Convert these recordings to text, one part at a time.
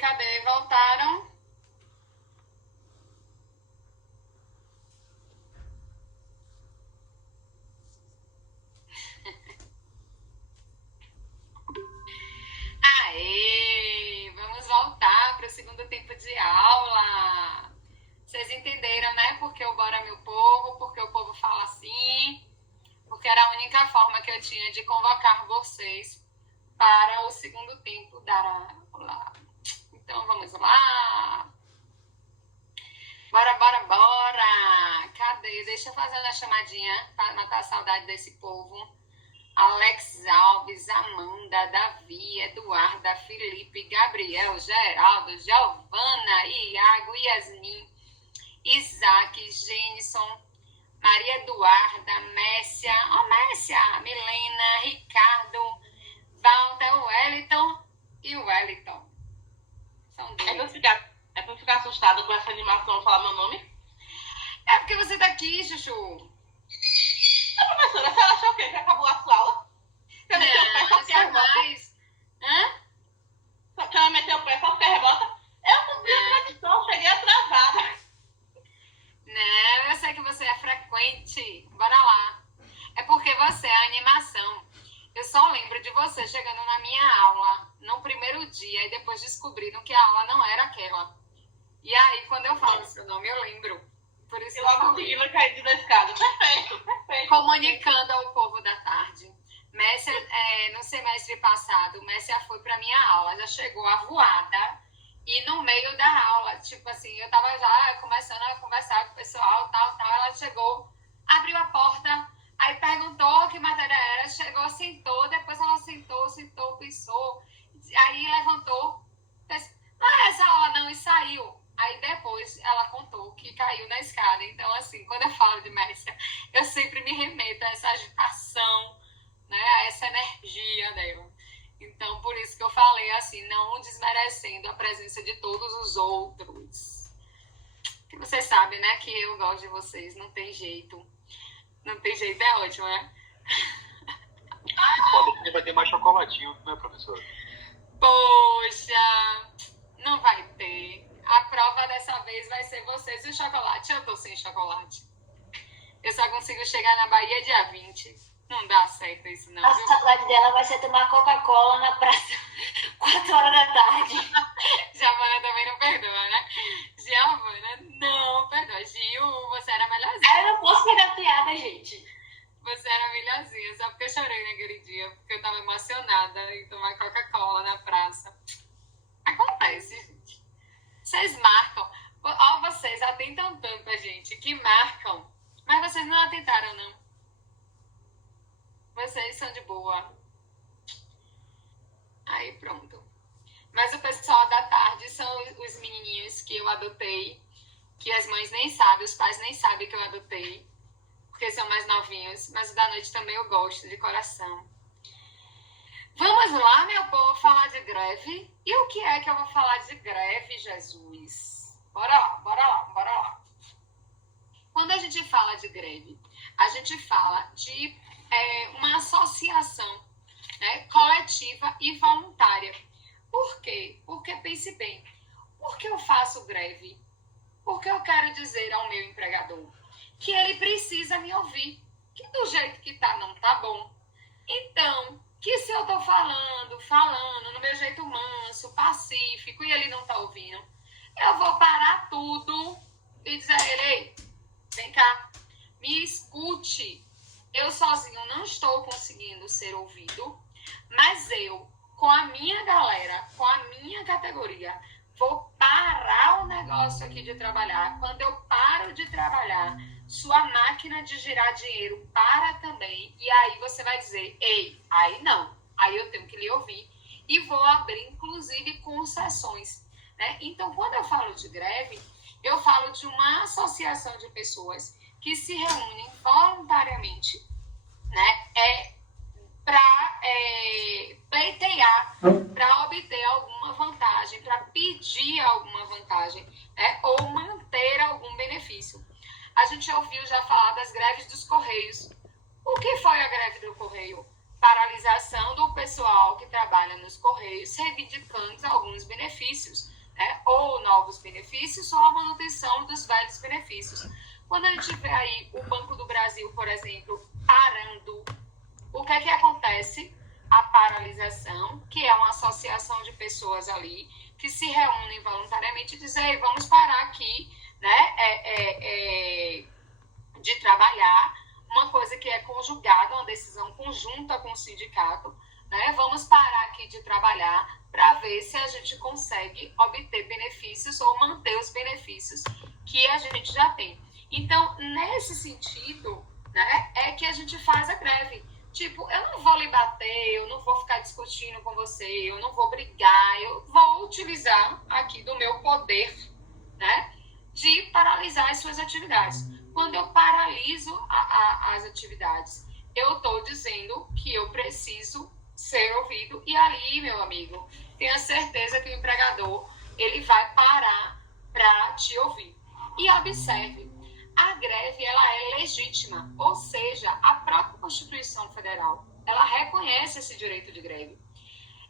Cadê? Voltaram? Aê! Vamos voltar para o segundo tempo de aula. Vocês entenderam, né? Porque o Bora Meu Povo, porque o povo fala assim, porque era a única forma que eu tinha de convocar vocês para o segundo tempo da aula. Então, vamos lá. Bora. Cadê? Deixa eu fazer uma chamadinha para matar a saudade desse povo. Alex Alves, Amanda, Davi, Eduarda, Felipe, Gabriel, Geraldo, Giovana, Iago, Yasmin, Isaac, Jenison, Maria Eduarda, Messia, Milena, Ricardo, Walter, Wellington e o Wellington. São dois. É pra eu ficar assustada com essa animação falar meu nome? É porque você tá aqui, Chuchu. Professora, você achou o quê? Que acabou a sua aula? Você meteu o pé só porque jamais. Hã? Você vai meter o pé só porque rebota? Eu cumpri a tradição, cheguei atrasada. Não, eu sei que você é frequente. Bora lá. É porque você é a animação. Eu só lembro de você chegando na minha aula no primeiro dia e depois descobrindo que a aula não era aquela. E aí, quando eu falo seu nome, eu lembro. Por isso Eu logo consegui cair da escada. Perfeito. Comunicando ao povo da tarde. Messia, no semestre passado, Messia foi para minha aula, já chegou avoada. E no meio da aula, tipo assim, eu tava já começando a conversar com o pessoal, tal, ela chegou, abriu a porta, aí perguntou que matéria era, chegou, sentou, depois ela sentou, pensou, aí levantou, fez, não é essa aula não, e saiu. Aí depois ela contou que caiu na escada. Então, assim, quando eu falo de Messia, eu sempre me remeto a essa agitação, né, a essa energia dela. Então, por isso que eu falei assim, não desmerecendo a presença de todos os outros. Que vocês sabem, né, que eu gosto de vocês, não tem jeito. Não tem jeito, é ótimo, né? Pode que vai ter mais chocolatinho, né, professora? Poxa, não vai ter. A prova dessa vez vai ser vocês e o chocolate. Eu tô sem chocolate. Eu só consigo chegar na Bahia dia 20. Não dá certo isso, não. A saudade dela vai ser tomar Coca-Cola na praça 4 horas da tarde. Giovana também não perdoa, né? Giovana, não perdoa. Gil, você era melhorzinha. Eu não posso pegar piada, gente. Você era melhorzinha, só porque eu chorei naquele dia, porque eu tava emocionada em tomar Coca-Cola na praça. Acontece, gente. Vocês marcam. Ó, vocês atentam tanto a gente que marcam, mas vocês não atentaram, não. Vocês são de boa. Aí, pronto. Mas o pessoal da tarde são os menininhos que eu adotei, que as mães nem sabem, os pais nem sabem que eu adotei, porque são mais novinhos. Mas o da noite também eu gosto, de coração. Vamos lá, meu povo, falar de greve. E o que é que eu vou falar de greve, Jesus? Bora lá. Quando a gente fala de greve, a gente fala de uma associação, né, coletiva e voluntária. Por quê? Porque, pense bem, por que eu faço greve? Porque eu quero dizer ao meu empregador que ele precisa me ouvir, que do jeito que tá não tá bom. Então, que se eu tô falando no meu jeito manso, pacífico, e ele não tá ouvindo, eu vou parar tudo e dizer a ele, ei, vem cá, me escute. Eu sozinho não estou conseguindo ser ouvido, mas eu, com a minha galera, com a minha categoria, vou parar o negócio aqui de trabalhar. Quando eu paro de trabalhar, sua máquina de girar dinheiro para também. E aí você vai dizer, ei, aí não. Aí eu tenho que lhe ouvir. E vou abrir, inclusive, concessões, né? Então, quando eu falo de greve, eu falo de uma associação de pessoas que se reúnem voluntariamente, né? Para pleitear, para obter alguma vantagem, para pedir alguma vantagem, né? Ou manter algum benefício. A gente ouviu já falar das greves dos Correios. O que foi a greve do Correio? paralisação do pessoal que trabalha nos Correios, reivindicando alguns benefícios, né? Ou novos benefícios, ou a manutenção dos velhos benefícios. Quando a gente vê aí o Banco do Brasil, por exemplo, parando, o que é que acontece? A paralisação, que é uma associação de pessoas ali que se reúnem voluntariamente e dizem, vamos parar aqui, né, de trabalhar, uma coisa que é conjugada, uma decisão conjunta com o sindicato, né? Vamos parar aqui de trabalhar para ver se a gente consegue obter benefícios ou manter os benefícios que a gente já tem. Então, nesse sentido, né, é que a gente faz a greve. Tipo, eu não vou lhe bater, eu não vou ficar discutindo com você, eu não vou brigar, eu vou utilizar aqui do meu poder, né, de paralisar as suas atividades. Quando eu paraliso as atividades, eu estou dizendo que eu preciso ser ouvido. E ali, meu amigo, tenha certeza que o empregador ele vai parar para te ouvir. E observe, a greve ela é legítima, ou seja, a própria Constituição Federal ela reconhece esse direito de greve.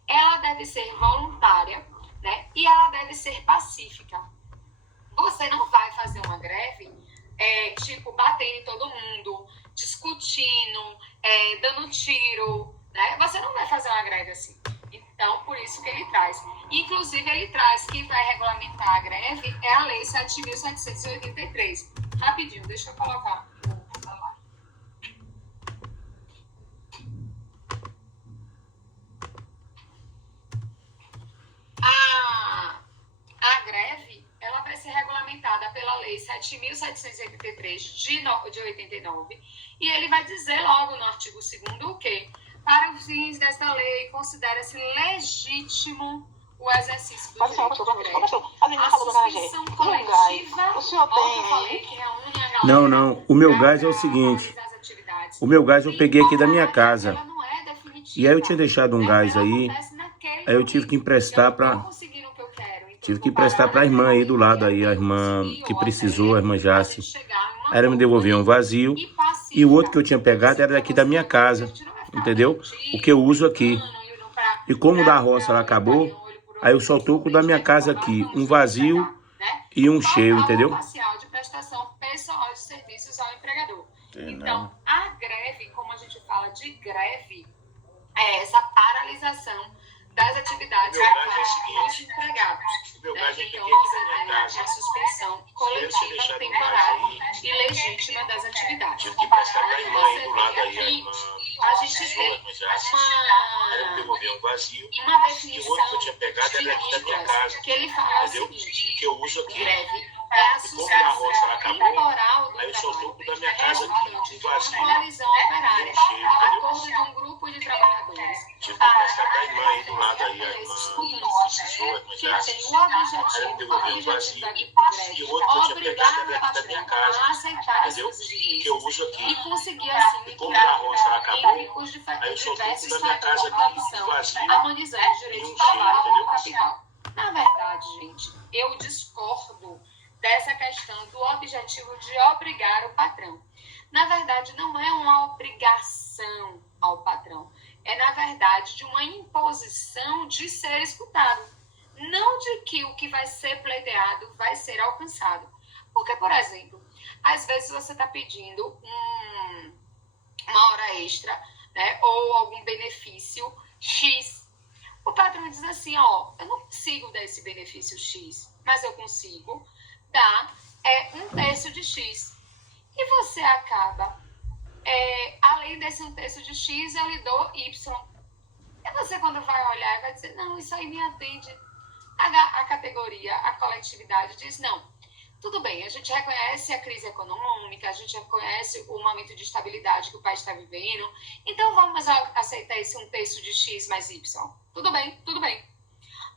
Ela deve ser voluntária, né? E ela deve ser pacífica. Você não vai fazer uma greve tipo, batendo em todo mundo, discutindo, dando tiro, né? Você não vai fazer uma greve assim. Então, por isso que ele traz. Inclusive, ele traz que vai regulamentar a greve é a Lei 7.783. Rapidinho, deixa eu colocar o celular. A greve ela vai ser regulamentada pela Lei 7.783 de 89 e ele vai dizer logo no artigo 2º o quê? Para os fins desta lei, considera-se legítimo o exercício do direito de greve. A suspensão coletiva, o senhor tem... eu falei que reúne a galera... Não, o meu gás é o seguinte, o meu gás eu peguei aqui da minha casa, ela não é definitiva, e aí eu tinha deixado um gás ela aí, acontece naquele aí eu tive que emprestar momento. Eu não pra... tô conseguindo o que eu quero, então Tive eu que tô emprestar pra parando irmã aí do aqui, lado aí, a irmã que precisou, a irmã Jace. Aí ela me devolveu um vazio, e o outro que eu tinha pegado era daqui da minha casa, entendeu? O que eu uso aqui. E como o da roça ela acabou, aí eu só tô com o da minha casa aqui, um vazio e um cheio, entendeu? Parcial de prestação pessoal de serviços ao empregador. Então, a greve, como a gente fala de greve, é essa paralisação das atividades dos empregados. Então, você tem a suspensão coletiva, temporária e legítima das atividades. Tive que prestar pra irmã aí do lado aí, a irmã. A gente tem devolver um vazio. uma E o outro definição que eu tinha pegado era aqui da minha casa. que ele fala o Entendeu? seguinte: Que eu uso aqui. greve é a suspensão temporal do Aí eu só trabalho tô da minha casa aqui, resultante um de uma vazio. coalizão operária, acordo de um grupo de trabalhadores Tive que para prestar pra irmã aí do lado aí, a interesses irmã comuns, precisou, a irmã que Jace. tem o objetivo da greve, E o outro que eu tinha obrigar pegado o era aqui da minha patrão casa. a aceitar as Entendeu? suas Que eu exigências uso aqui. e conseguir assim E como a roça ela acabou, entre os aí eu só tô diversos da minha casa fatores da aqui, opção, vazio. harmonizando os direitos E um de trabalho cheiro, com o capital. Na verdade, gente, eu discordo dessa questão do objetivo de obrigar o patrão. Na verdade, não é uma obrigação ao patrão. É, na verdade, de uma imposição de ser escutado. Não de que o que vai ser pleiteado vai ser alcançado. Porque, por exemplo, às vezes você está pedindo uma hora extra, né, ou algum benefício X. O patrão diz assim, ó, eu não consigo dar esse benefício X, mas eu consigo dar 1/3 de X. E você acaba, além desse 1/3 de X, eu lhe dou Y. E você, quando vai olhar, vai dizer, não, isso aí me atende. A categoria, a coletividade diz, não, tudo bem, a gente reconhece a crise econômica, a gente reconhece o momento de estabilidade que o país está vivendo, então vamos aceitar esse 1/3 de X mais Y. Tudo bem, tudo bem.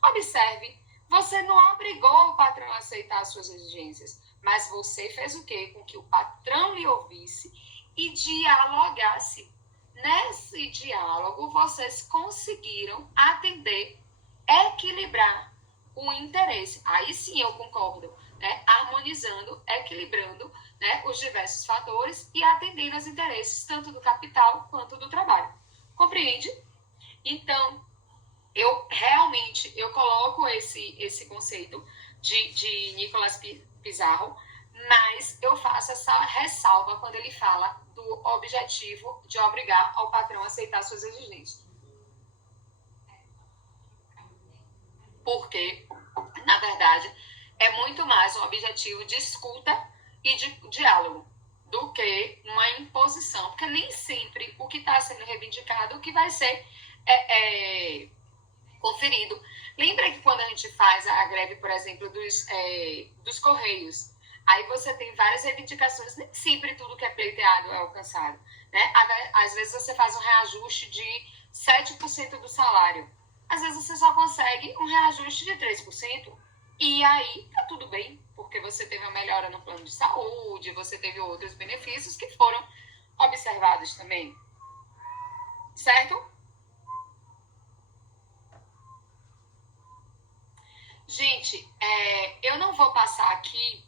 Observe, você não obrigou o patrão a aceitar as suas exigências, mas você fez o quê? Com que o patrão lhe ouvisse e dialogasse. Nesse diálogo, vocês conseguiram atender, equilibrar o interesse. Aí sim eu concordo, né? Harmonizando, equilibrando, né, os diversos fatores e atendendo aos interesses tanto do capital quanto do trabalho. Compreende? Então, eu realmente coloco esse conceito de Nicolas Pizarro, mas eu faço essa ressalva quando ele fala do objetivo de obrigar ao patrão a aceitar suas exigências. Porque, na verdade, é muito mais um objetivo de escuta e de diálogo do que uma imposição. Porque nem sempre o que está sendo reivindicado, o que vai ser conferido. Lembra que quando a gente faz a greve, por exemplo, dos Correios, aí você tem várias reivindicações, nem sempre tudo que é pleiteado é alcançado, né? Às vezes você faz um reajuste de 7% do salário. Às vezes você só consegue um reajuste de 3%. E aí tá tudo bem, porque você teve uma melhora no plano de saúde, você teve outros benefícios que foram observados também. Certo? Gente, eu não vou passar aqui,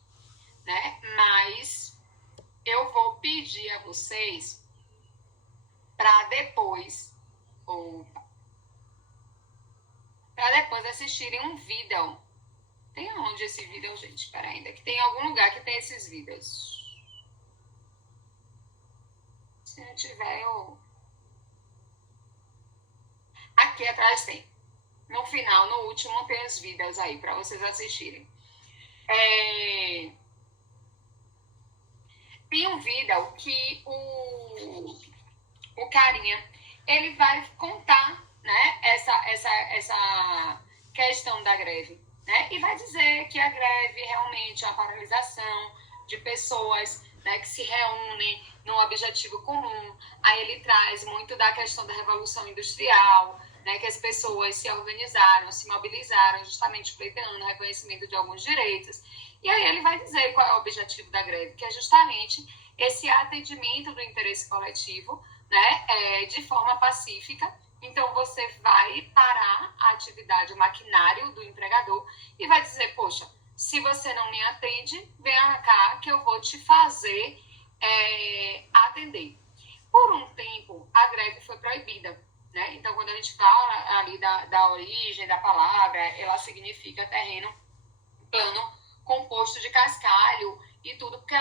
né? Mas eu vou pedir a vocês para depois assistirem um vídeo. Tem onde esse vídeo, gente? Espera ainda, que tem algum lugar que tem esses vídeos. Se não tiver, aqui atrás tem. No final, no último, tem os vídeos aí para vocês assistirem. Tem um vídeo que o carinha, ele vai contar, né, essa questão da greve, né? E vai dizer que a greve realmente é uma paralisação de pessoas, né, que se reúnem num objetivo comum. Aí ele traz muito da questão da Revolução Industrial, né, que as pessoas se organizaram, se mobilizaram, justamente pleiteando o reconhecimento de alguns direitos. E aí ele vai dizer qual é o objetivo da greve, que é justamente esse atendimento do interesse coletivo, né, de forma pacífica. Então, você vai parar a atividade, o maquinário do empregador e vai dizer, poxa, se você não me atende, venha cá que eu vou te fazer atender. Por um tempo, a greve foi proibida, né? Então, quando a gente fala ali da origem da palavra, ela significa terreno plano composto de cascalho e tudo, porque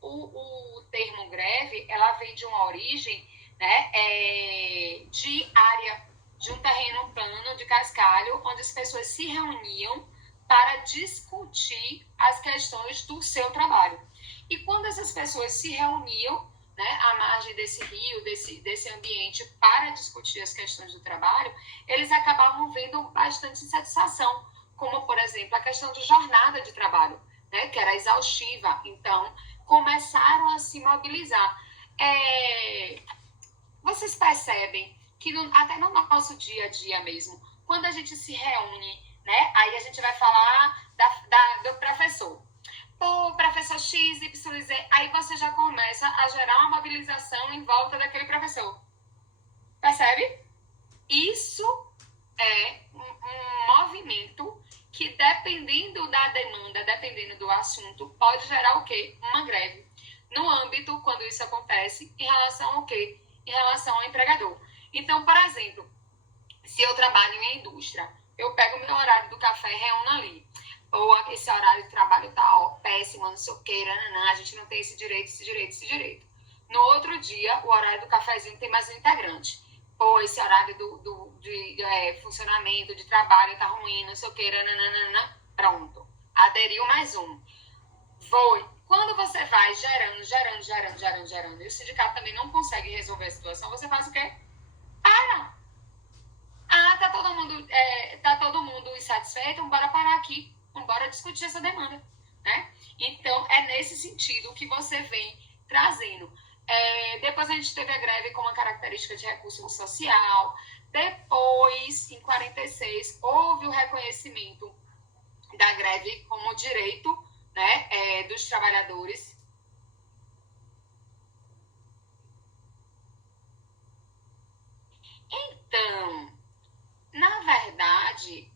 o termo greve, ela vem de uma origem, né, de área, de um terreno plano de cascalho, onde as pessoas se reuniam para discutir as questões do seu trabalho. E quando essas pessoas se reuniam, né, à margem desse rio, desse ambiente, para discutir as questões do trabalho, eles acabavam vendo bastante insatisfação, como, por exemplo, a questão de jornada de trabalho, né, que era exaustiva. Então, começaram a se mobilizar. Vocês percebem que até no nosso dia a dia mesmo, quando a gente se reúne, né, aí a gente vai falar do professor. Pô, professor X, Y, Z, aí você já começa a gerar uma mobilização em volta daquele professor. Percebe? Isso é um movimento que, dependendo da demanda, dependendo do assunto, pode gerar o quê? Uma greve. No âmbito, quando isso acontece, em relação ao quê? Em relação ao empregador. Então, por exemplo, se eu trabalho em indústria, eu pego o meu horário do café e reúno ali. Ou esse horário de trabalho tá péssimo, não sei o que, a gente não tem esse direito. No outro dia, o horário do cafezinho tem mais um integrante. Ou esse horário de funcionamento, de trabalho tá ruim, não sei o que, pronto. Aderiu mais um. Quando você vai gerando, e o sindicato também não consegue resolver a situação, você faz o quê? Para! Tá todo mundo insatisfeito, bora parar aqui, bora discutir essa demanda, né? Então, é nesse sentido que você vem trazendo. Depois a gente teve a greve como uma característica de recurso social. Depois, em 46, houve o reconhecimento da greve como direito, né, dos trabalhadores. Então, na verdade,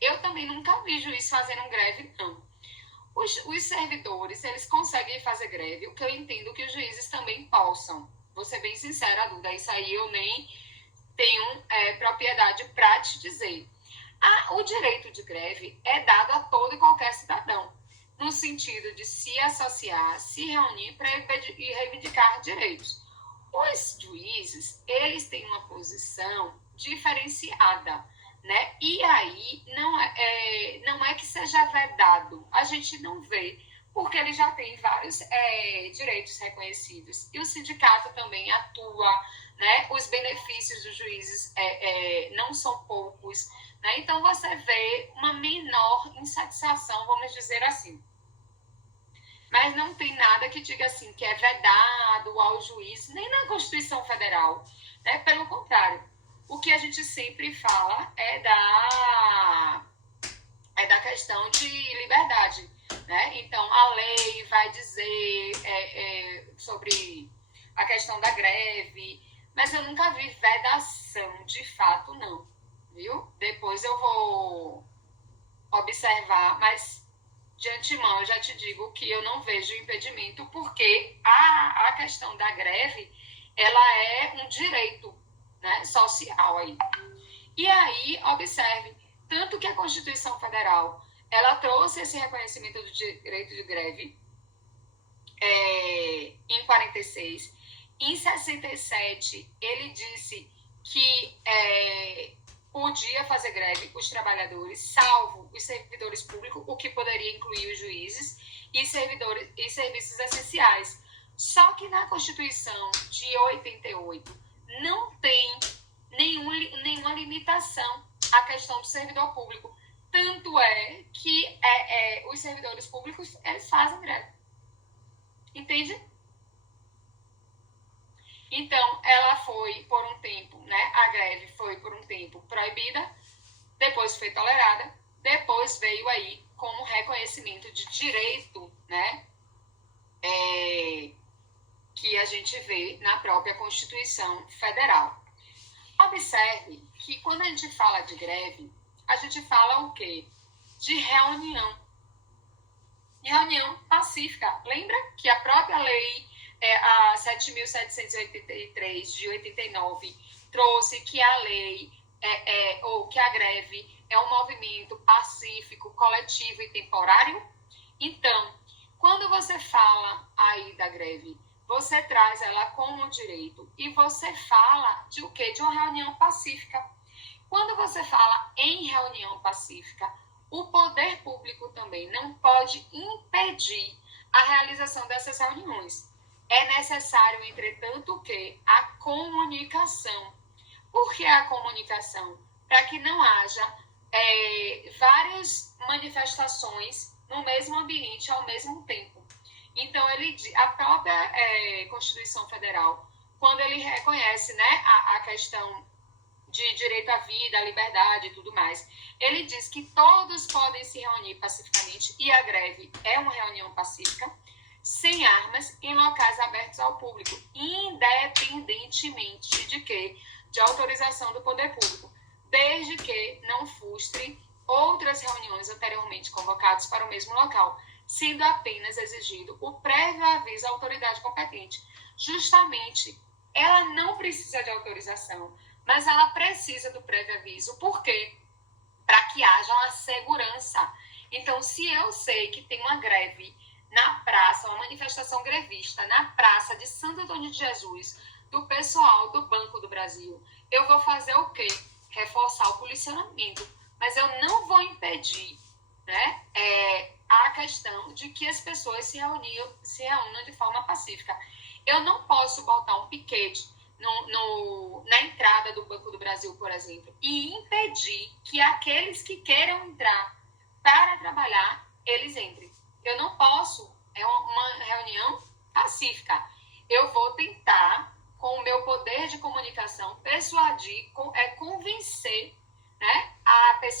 eu também nunca vi juiz fazendo greve, não. Os servidores, eles conseguem fazer greve, o que eu entendo que os juízes também possam, Vou ser bem sincera, Duda, isso aí eu nem tenho propriedade para te dizer. O direito de greve é dado a todo e qualquer cidadão, no sentido de se associar, se reunir para reivindicar direitos. Os juízes, eles têm uma posição diferenciada, né? E aí não é que seja vedado, a gente não vê, porque ele já tem vários direitos reconhecidos. E o sindicato também atua, né? Os benefícios dos juízes não são poucos, né? Então você vê uma menor insatisfação, vamos dizer assim. Mas não tem nada que diga assim que é vedado ao juiz, nem na Constituição Federal, né? Pelo contrário, o que a gente sempre fala é da questão de liberdade, né? Então, a lei vai dizer sobre a questão da greve, mas eu nunca vi vedação, de fato, não, viu? Depois eu vou observar, mas de antemão eu já te digo que eu não vejo impedimento, porque a questão da greve, ela é um direito, né, social aí. E aí, observe, tanto que a Constituição Federal, ela trouxe esse reconhecimento do direito de greve em 46. Em 67, ele disse que podia fazer greve os trabalhadores, salvo os servidores públicos, o que poderia incluir os juízes e serviços essenciais. Só que na Constituição de 88 não tem nenhuma limitação à questão do servidor público. Tanto é que os servidores públicos, eles fazem greve. Entende? Então, ela foi por um tempo, né? A greve foi por um tempo proibida, depois foi tolerada, depois veio aí como reconhecimento de direito, né? Que a gente vê na própria Constituição Federal. Observe que quando a gente fala de greve, a gente fala o quê? De reunião. Reunião pacífica. Lembra que a própria lei, a 7.783 de 89, trouxe que a lei, ou que a greve é um movimento pacífico, coletivo e temporário? Então, quando você fala aí da greve, você traz ela como direito e você fala de o quê? De uma reunião pacífica. Quando você fala em reunião pacífica, o poder público também não pode impedir a realização dessas reuniões. É necessário, entretanto, que a comunicação. Por que a comunicação? Para que não haja várias manifestações no mesmo ambiente ao mesmo tempo. Então, a própria Constituição Federal, quando ele reconhece, né, a questão de direito à vida, à liberdade e tudo mais, ele diz que todos podem se reunir pacificamente, e a greve é uma reunião pacífica, sem armas, em locais abertos ao público, independentemente de quê? De autorização do poder público, desde que não frustre outras reuniões anteriormente convocadas para o mesmo local, sendo apenas exigido o prévio aviso à autoridade competente. Justamente, ela não precisa de autorização, mas ela precisa do prévio aviso. Por quê? Para que haja uma segurança. Então, se eu sei que tem uma greve na praça, uma manifestação grevista na praça de Santo Antônio de Jesus, do pessoal do Banco do Brasil, eu vou fazer o quê? Reforçar o policionamento. Mas eu não vou impedir, né, a questão de que as pessoas se reúnam de forma pacífica. Eu não posso botar um piquete na entrada do Banco do Brasil, por exemplo, e impedir que aqueles que queiram entrar para trabalhar, eles entrem. Eu não posso, é uma reunião pacífica. Eu vou tentar, com o meu poder de comunicação, persuadir, convencer, né,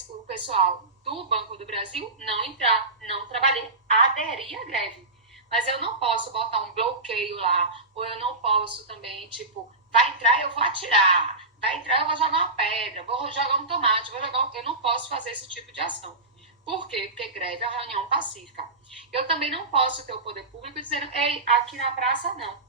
o pessoal do Banco do Brasil não entrar, não trabalhar, aderir à greve. Mas eu não posso botar um bloqueio lá, ou eu não posso também, tipo, vai entrar, eu vou atirar, vai entrar, eu vou jogar uma pedra, vou jogar um tomate, eu não posso fazer esse tipo de ação. Por quê? Porque greve é uma reunião pacífica. Eu também não posso ter o poder público dizendo, ei, aqui na praça não.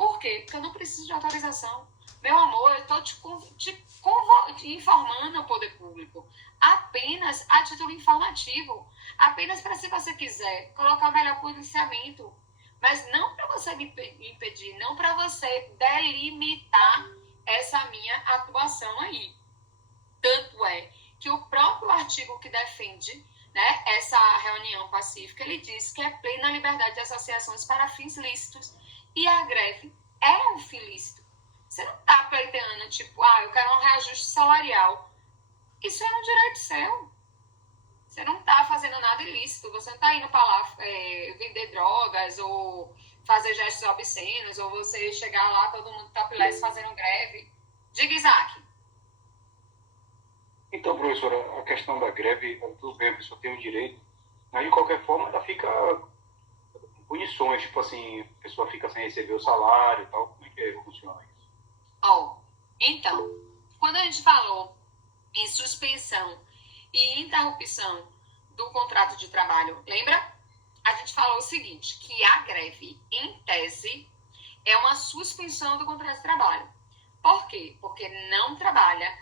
Por quê? Porque eu não preciso de autorização. Meu amor, eu estou te informando ao poder público apenas a título informativo, apenas para, se você quiser, colocar o melhor policiamento, mas não para você me impedir, não para você delimitar essa minha atuação aí. Tanto é que o próprio artigo que defende, né, essa reunião pacífica, ele diz que é plena liberdade de associações para fins lícitos, e a greve é um fim lícito. Você não está pleiteando, tipo, eu quero um reajuste salarial. Isso é um direito seu. Você não está fazendo nada ilícito. Você não está indo para lá vender drogas ou fazer gestos obscenos, ou você chegar lá, todo mundo topless fazendo greve. Diga, Isaac. Então, professora, a questão da greve, tudo bem, a pessoa tem o direito, mas de qualquer forma ela fica com punições, tipo assim, a pessoa fica sem receber o salário e tal. Como é que funciona isso? Então, quando a gente falou em suspensão e interrupção do contrato de trabalho, lembra? A gente falou o seguinte, que a greve, em tese, é uma suspensão do contrato de trabalho. Por quê? Porque não trabalha,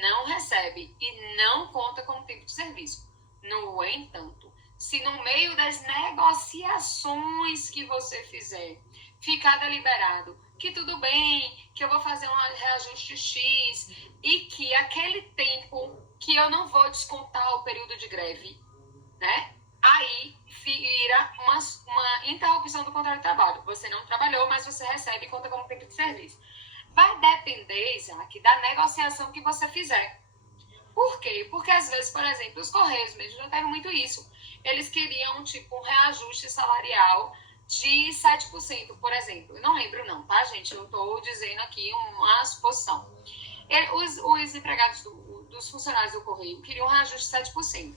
não recebe e não conta com tempo de serviço. No entanto, se no meio das negociações que você fizer, ficar deliberado que tudo bem, que eu vou fazer um reajuste X e que aquele tempo que eu não vou descontar o período de greve, né? Aí vira uma interrupção do contrato de trabalho. Você não trabalhou, mas você recebe e conta como tempo de serviço. Vai depender, Isaac, da negociação que você fizer. Por quê? Porque às vezes, por exemplo, os Correios mesmo já teve muito isso. Eles queriam, tipo, um reajuste salarial de 7%, por exemplo. Eu não lembro não, tá, gente? Eu estou dizendo aqui uma suposição. Os empregados dos funcionários do Correio queriam um reajuste de 7%.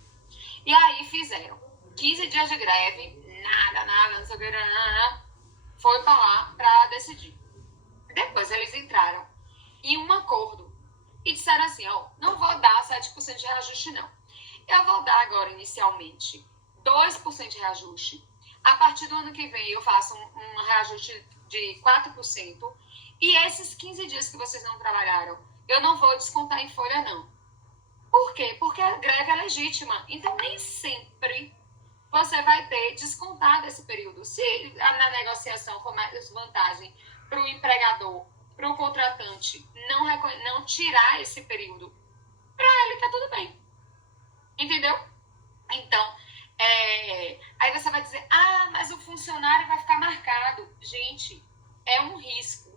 E aí fizeram 15 dias de greve, nada, não sei o que, foi para lá para decidir. Depois eles entraram em um acordo e disseram assim, não vou dar 7% de reajuste, não. Eu vou dar agora, inicialmente, 2% de reajuste. A partir do ano que vem, eu faço um reajuste de 4%. E esses 15 dias que vocês não trabalharam, eu não vou descontar em folha, não. Por quê? Porque a greve é legítima. Então, nem sempre você vai ter descontado esse período. Se na negociação for mais vantagem para o empregador, para o contratante, não tirar esse período, para ele tá tudo bem. Entendeu? Então, aí você vai dizer, mas o funcionário vai ficar marcado. Gente, é um risco.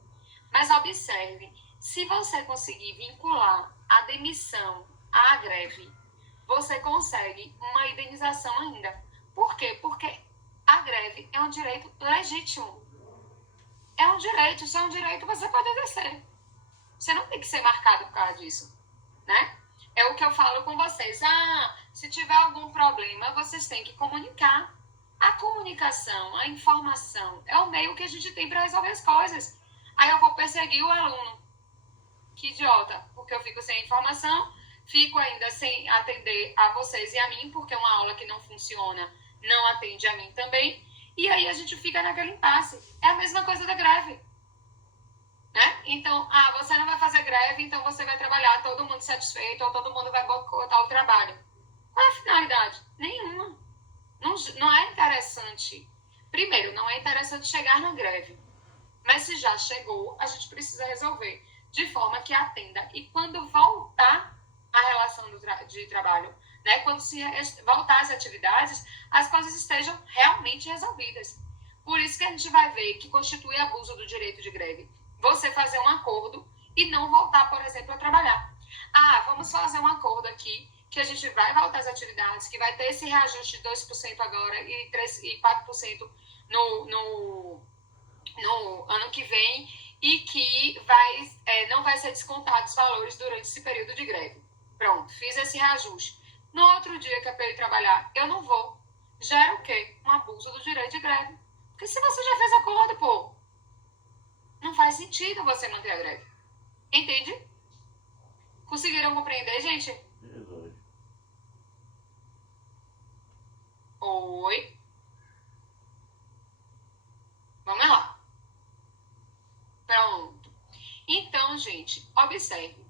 Mas observe, se você conseguir vincular a demissão à greve, você consegue uma indenização ainda. Por quê? Porque a greve é um direito legítimo. É um direito, se é um direito, você pode exercer. Você não tem que ser marcado por causa disso, né? É o que eu falo com vocês. Se tiver algum problema, vocês têm que comunicar. A comunicação, a informação, é o meio que a gente tem para resolver as coisas. Aí eu vou perseguir o aluno. Que idiota, porque eu fico sem informação, fico ainda sem atender a vocês e a mim, porque uma aula que não funciona não atende a mim também. E aí a gente fica naquele impasse. É a mesma coisa da greve. Né? Então, você não vai fazer greve, então você vai trabalhar todo mundo satisfeito ou todo mundo vai boicotar o trabalho. Qual é a finalidade? Nenhuma. Não é interessante. Primeiro, não é interessante chegar na greve. Mas se já chegou, a gente precisa resolver de forma que atenda. E quando voltar a relação de trabalho, né? Quando se voltar às atividades, as coisas estejam realmente resolvidas. Por isso que a gente vai ver que constitui abuso do direito de greve você fazer um acordo e não voltar, por exemplo, a trabalhar. Vamos fazer um acordo aqui, que a gente vai voltar às atividades, que vai ter esse reajuste de 2% agora e 4% no ano que vem, e que não vai ser descontado os valores durante esse período de greve. Pronto, fiz esse reajuste. No outro dia que é para eu ir trabalhar, eu não vou. Gera o quê? Um abuso do direito de greve. Porque se você já fez acordo, não faz sentido você manter a greve. Entende? Conseguiram compreender, gente? Oi? Vamos lá. gente, observe.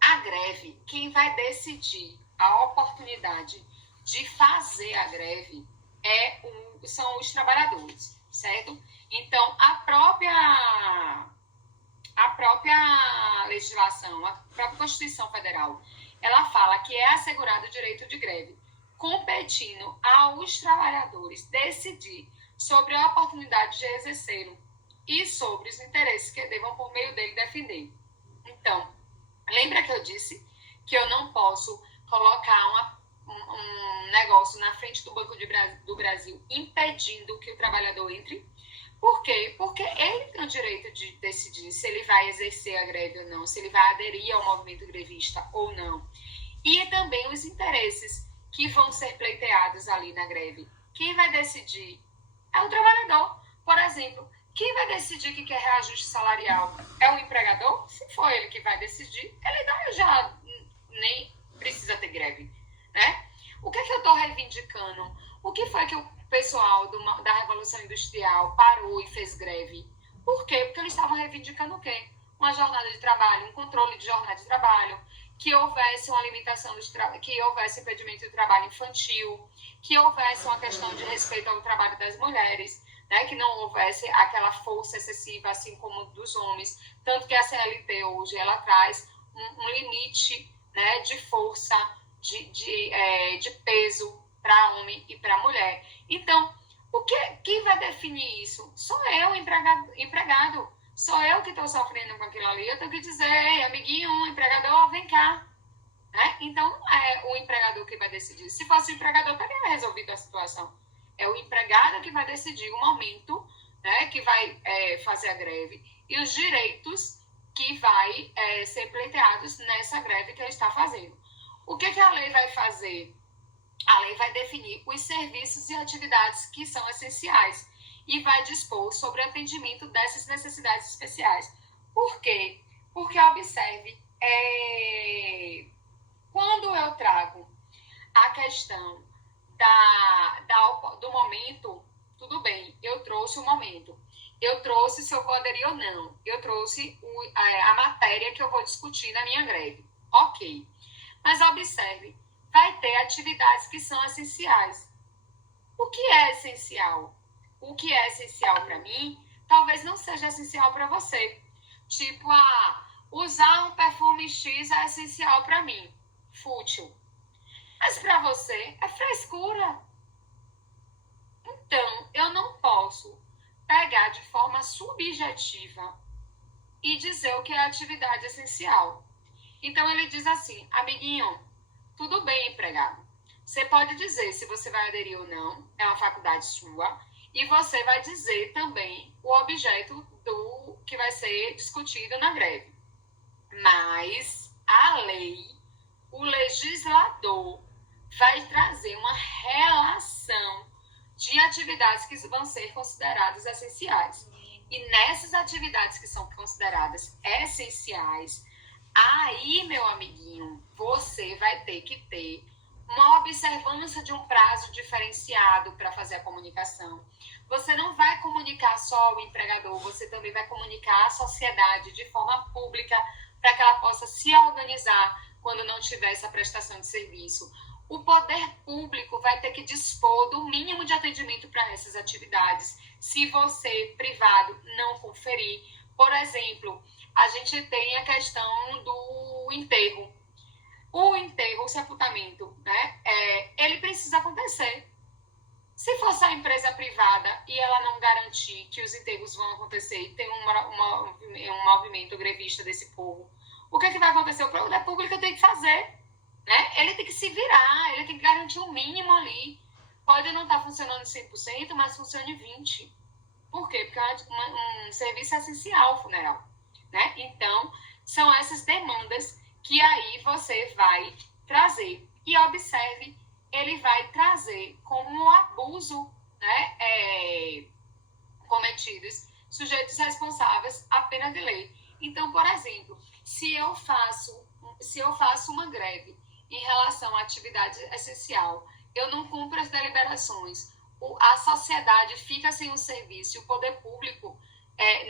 A greve, quem vai decidir a oportunidade de fazer a greve são os trabalhadores, certo? Então, a própria legislação, a própria Constituição Federal, ela fala que é assegurado o direito de greve, competindo aos trabalhadores decidir sobre a oportunidade de exercê-lo e sobre os interesses que devam, por meio dele, defender. Então, lembra que eu disse que eu não posso colocar um negócio na frente do Banco do Brasil impedindo que o trabalhador entre? Por quê? Porque ele tem o direito de decidir se ele vai exercer a greve ou não, se ele vai aderir ao movimento grevista ou não. E também os interesses que vão ser pleiteados ali na greve. Quem vai decidir é o trabalhador. Por exemplo, quem vai decidir que quer reajuste salarial é o empregador? Se for ele que vai decidir, ele já nem precisa ter greve, né? O que é que eu estou reivindicando? O que foi que o pessoal da Revolução Industrial parou e fez greve? Por quê? Porque eles estavam reivindicando o quê? Uma jornada de trabalho, um controle de jornada de trabalho, que houvesse uma limitação que houvesse impedimento do trabalho infantil, que houvesse uma questão de respeito ao trabalho das mulheres, né? Que não houvesse aquela força excessiva, assim como dos homens. Tanto que a CLT hoje ela traz um limite, né, de força, de peso para homem e para mulher. Então, quem vai definir isso? Sou eu, empregado. Sou eu que estou sofrendo com aquilo ali. Eu tenho que dizer, ei, amiguinho, empregador, vem cá. Né? Então, é o empregador que vai decidir. Se fosse o empregador, teria resolvido a situação. É o empregado que vai decidir o momento, né, que vai fazer a greve e os direitos que vai ser pleiteados nessa greve que ele está fazendo. O que a lei vai fazer? A lei vai definir os serviços e atividades que são essenciais e vai dispor sobre o atendimento dessas necessidades especiais. Por quê? Porque, observe, quando eu trago a questão do momento, tudo bem, eu trouxe o momento. Eu trouxe se eu vou aderir ou não. Eu trouxe a matéria que eu vou discutir na minha greve. Ok. Mas observe, vai ter atividades que são essenciais. O que é essencial? O que é essencial para mim, talvez não seja essencial para você. Tipo, usar um perfume X é essencial para mim. Fútil. Mas para você é frescura. Então, eu não posso pegar de forma subjetiva e dizer o que é atividade essencial. Então, ele diz assim, amiguinho, tudo bem, empregado. Você pode dizer se você vai aderir ou não, é uma faculdade sua, e você vai dizer também o objeto do que vai ser discutido na greve. Mas a lei, o legislador, vai trazer uma relação de atividades que vão ser consideradas essenciais. E nessas atividades que são consideradas essenciais, aí, meu amiguinho, você vai ter que ter uma observância de um prazo diferenciado para fazer a comunicação. Você não vai comunicar só o empregador, você também vai comunicar a sociedade de forma pública para que ela possa se organizar quando não tiver essa prestação de serviço. O poder público vai ter que dispor do mínimo de atendimento para essas atividades, se você, privado, não conferir. Por exemplo, a gente tem a questão do enterro. O enterro, o sepultamento, né? Ele precisa acontecer. Se for só empresa privada e ela não garantir que os enterros vão acontecer e tem um movimento grevista desse povo, o que vai acontecer? O poder público tem que fazer. Né? Ele tem que se virar, ele tem que garantir o mínimo ali. Pode não estar funcionando 100%, mas funcione 20%. Por quê? Porque é um serviço essencial funeral. Né? Então, são essas demandas que aí você vai trazer. E observe, ele vai trazer como abuso, né, cometidos sujeitos responsáveis à pena de lei. Então, por exemplo, se eu faço uma greve em relação à atividade essencial, eu não cumpro as deliberações, a sociedade fica sem o serviço, o poder público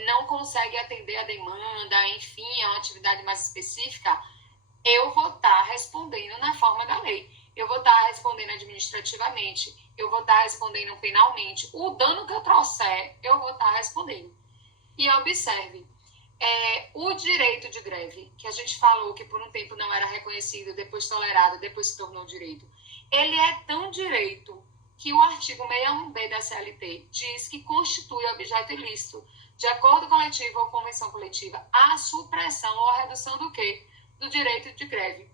não consegue atender a demanda, enfim, é uma atividade mais específica, eu vou estar respondendo na forma da lei. Eu vou estar respondendo administrativamente, eu vou estar respondendo penalmente. O dano que eu trouxer, eu vou estar respondendo. E observe, o direito de greve, que a gente falou que por um tempo não era reconhecido, depois tolerado, depois se tornou direito, ele é tão direito que o artigo 61B da CLT diz que constitui objeto ilícito de acordo coletivo ou convenção coletiva a supressão ou a redução do quê? Do direito de greve.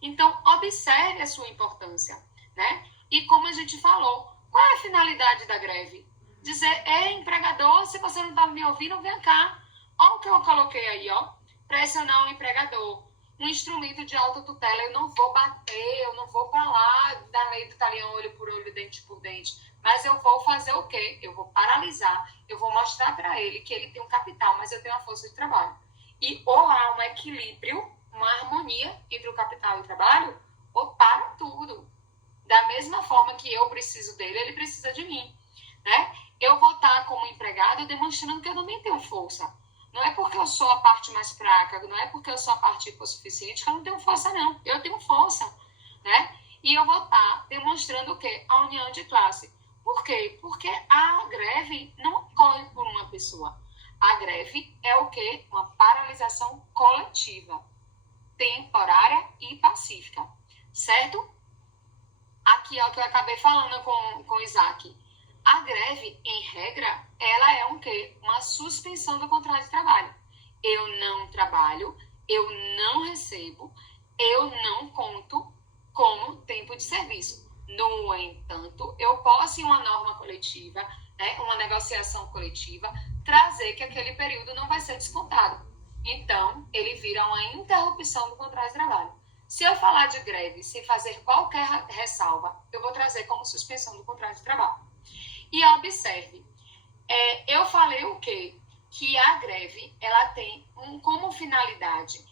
Então, observe a sua importância, né? E como a gente falou, qual é a finalidade da greve? Dizer, empregador, se você não está me ouvindo, vem cá. Olha o que eu coloquei aí, ó. Pressionar o empregador. Um instrumento de autotutela, eu não vou bater, eu não vou falar da lei do talião, olho por olho, dente por dente. Mas eu vou fazer o quê? Eu vou paralisar, eu vou mostrar para ele que ele tem um capital, mas eu tenho uma força de trabalho. E ou há um equilíbrio, uma harmonia entre o capital e o trabalho, ou para tudo. Da mesma forma que eu preciso dele, ele precisa de mim, né? Eu vou estar como empregado demonstrando que eu também tenho força. Não é porque eu sou a parte mais fraca, não é porque eu sou a parte hipossuficiente que eu não tenho força, não. Eu tenho força, né? E eu vou estar demonstrando o quê? A união de classe. Por quê? Porque a greve não ocorre por uma pessoa. A greve é o quê? Uma paralisação coletiva, temporária e pacífica, certo? Aqui é o que eu acabei falando com o Isaac. A greve, em regra, ela é um quê? Uma suspensão do contrato de trabalho. Eu não trabalho, eu não recebo, eu não conto como tempo de serviço. No entanto, eu posso, em uma norma coletiva, né, uma negociação coletiva, trazer que aquele período não vai ser descontado. Então, ele vira uma interrupção do contrato de trabalho. Se eu falar de greve sem fazer qualquer ressalva, eu vou trazer como suspensão do contrato de trabalho. E observe, eu falei o quê? Que a greve, ela tem como finalidade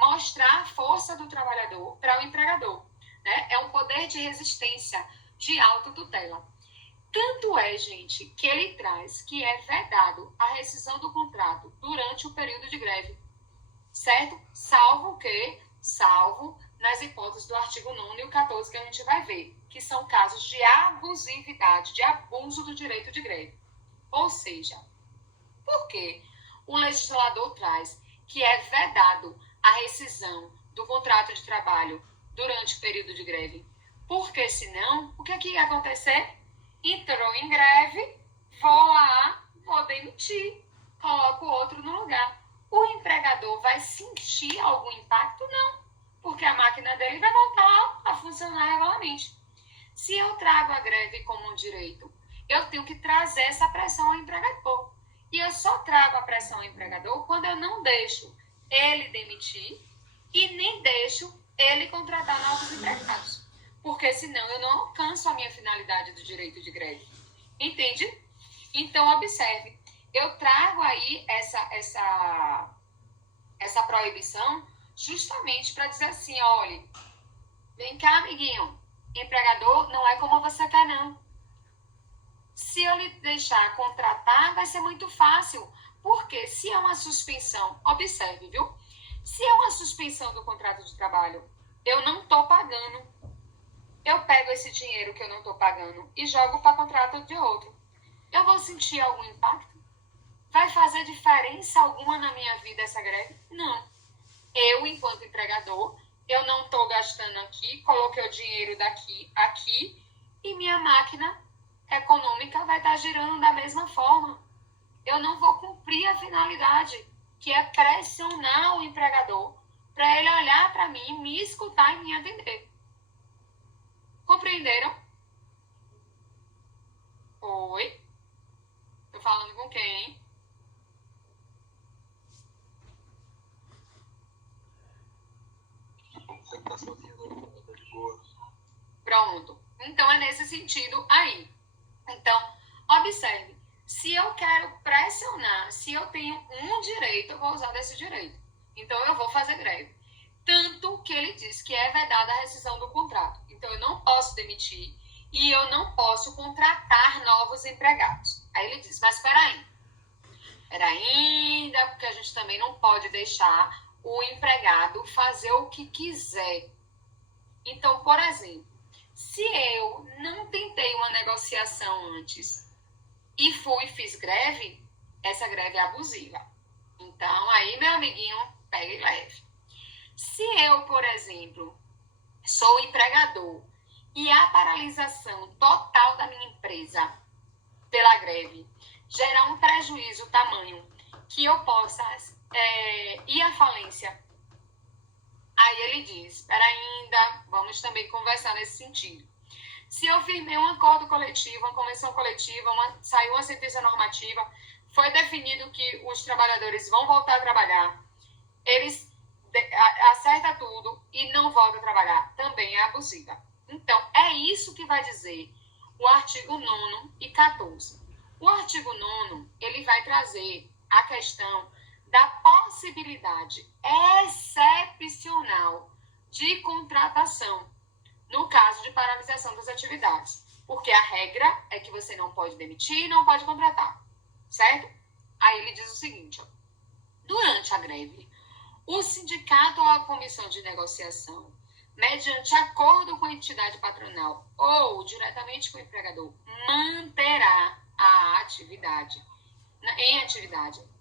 mostrar a força do trabalhador para o empregador, né? É um poder de resistência, de autotutela. Tanto é, gente, que ele traz que é vedado a rescisão do contrato durante o período de greve, certo? Salvo o quê? Salvo nas hipóteses do artigo 9º e o 14 que a gente vai ver, que são casos de abusividade, de abuso do direito de greve. Ou seja, por que o legislador traz que é vedado a rescisão do contrato de trabalho durante o período de greve? Porque senão, o que é que ia acontecer? Entrou em greve, vou lá, vou demitir, coloco outro no lugar. O empregador vai sentir algum impacto? Não, porque a máquina dele vai voltar a funcionar regularmente. Se eu trago a greve como um direito, eu tenho que trazer essa pressão ao empregador. E eu só trago a pressão ao empregador quando eu não deixo ele demitir e nem deixo ele contratar novos empregados. Porque senão eu não alcanço a minha finalidade do direito de greve. Entende? Então, observe. Eu trago aí essa proibição justamente para dizer assim, olha, vem cá, amiguinho, empregador não é como você quer, não. Se eu lhe deixar contratar, vai ser muito fácil. Porque se é uma suspensão, observe, viu? Se é uma suspensão do contrato de trabalho, eu não estou pagando. Eu pego esse dinheiro que eu não estou pagando e jogo para contrato de outro. Eu vou sentir algum impacto? Vai fazer diferença alguma na minha vida essa greve? Não. Eu, enquanto empregador, eu não estou gastando aqui, coloquei o dinheiro daqui, aqui, e minha máquina econômica vai estar girando da mesma forma. Eu não vou cumprir a finalidade, que é pressionar o empregador para ele olhar para mim, me escutar e me atender. Compreenderam? Oi? Tô falando com quem? Pronto. Então, é nesse sentido aí. Então, observe. Se eu quero pressionar, se eu tenho um direito, eu vou usar desse direito. Então, eu vou fazer greve. Tanto que ele diz que é vedada a rescisão do contrato. Então, eu não posso demitir e eu não posso contratar novos empregados. Aí ele diz, mas espera aí, Era ainda, porque a gente também não pode deixar o empregado fazer o que quiser. Então, por exemplo, se eu não tentei uma negociação antes e fiz greve, essa greve é abusiva. Então, aí, meu amiguinho, pega e leve. Se eu, por exemplo, sou empregador e a paralisação total da minha empresa pela greve gerar um prejuízo tamanho que eu possa ir à falência, aí ele diz, espera ainda, vamos também conversar nesse sentido. Se eu firmei um acordo coletivo, uma convenção coletiva, saiu uma sentença normativa, foi definido que os trabalhadores vão voltar a trabalhar, eles acertam tudo e não voltam a trabalhar, também é abusiva. Então, é isso que vai dizer o artigo 9º e 14º. O artigo 9º, ele vai trazer a questão da possibilidade excepcional de contratação no caso de paralisação das atividades. Porque a regra é que você não pode demitir e não pode contratar, certo? Aí ele diz o seguinte, ó, durante a greve, o sindicato ou a comissão de negociação, mediante acordo com a entidade patronal ou diretamente com o empregador, manterá a atividade,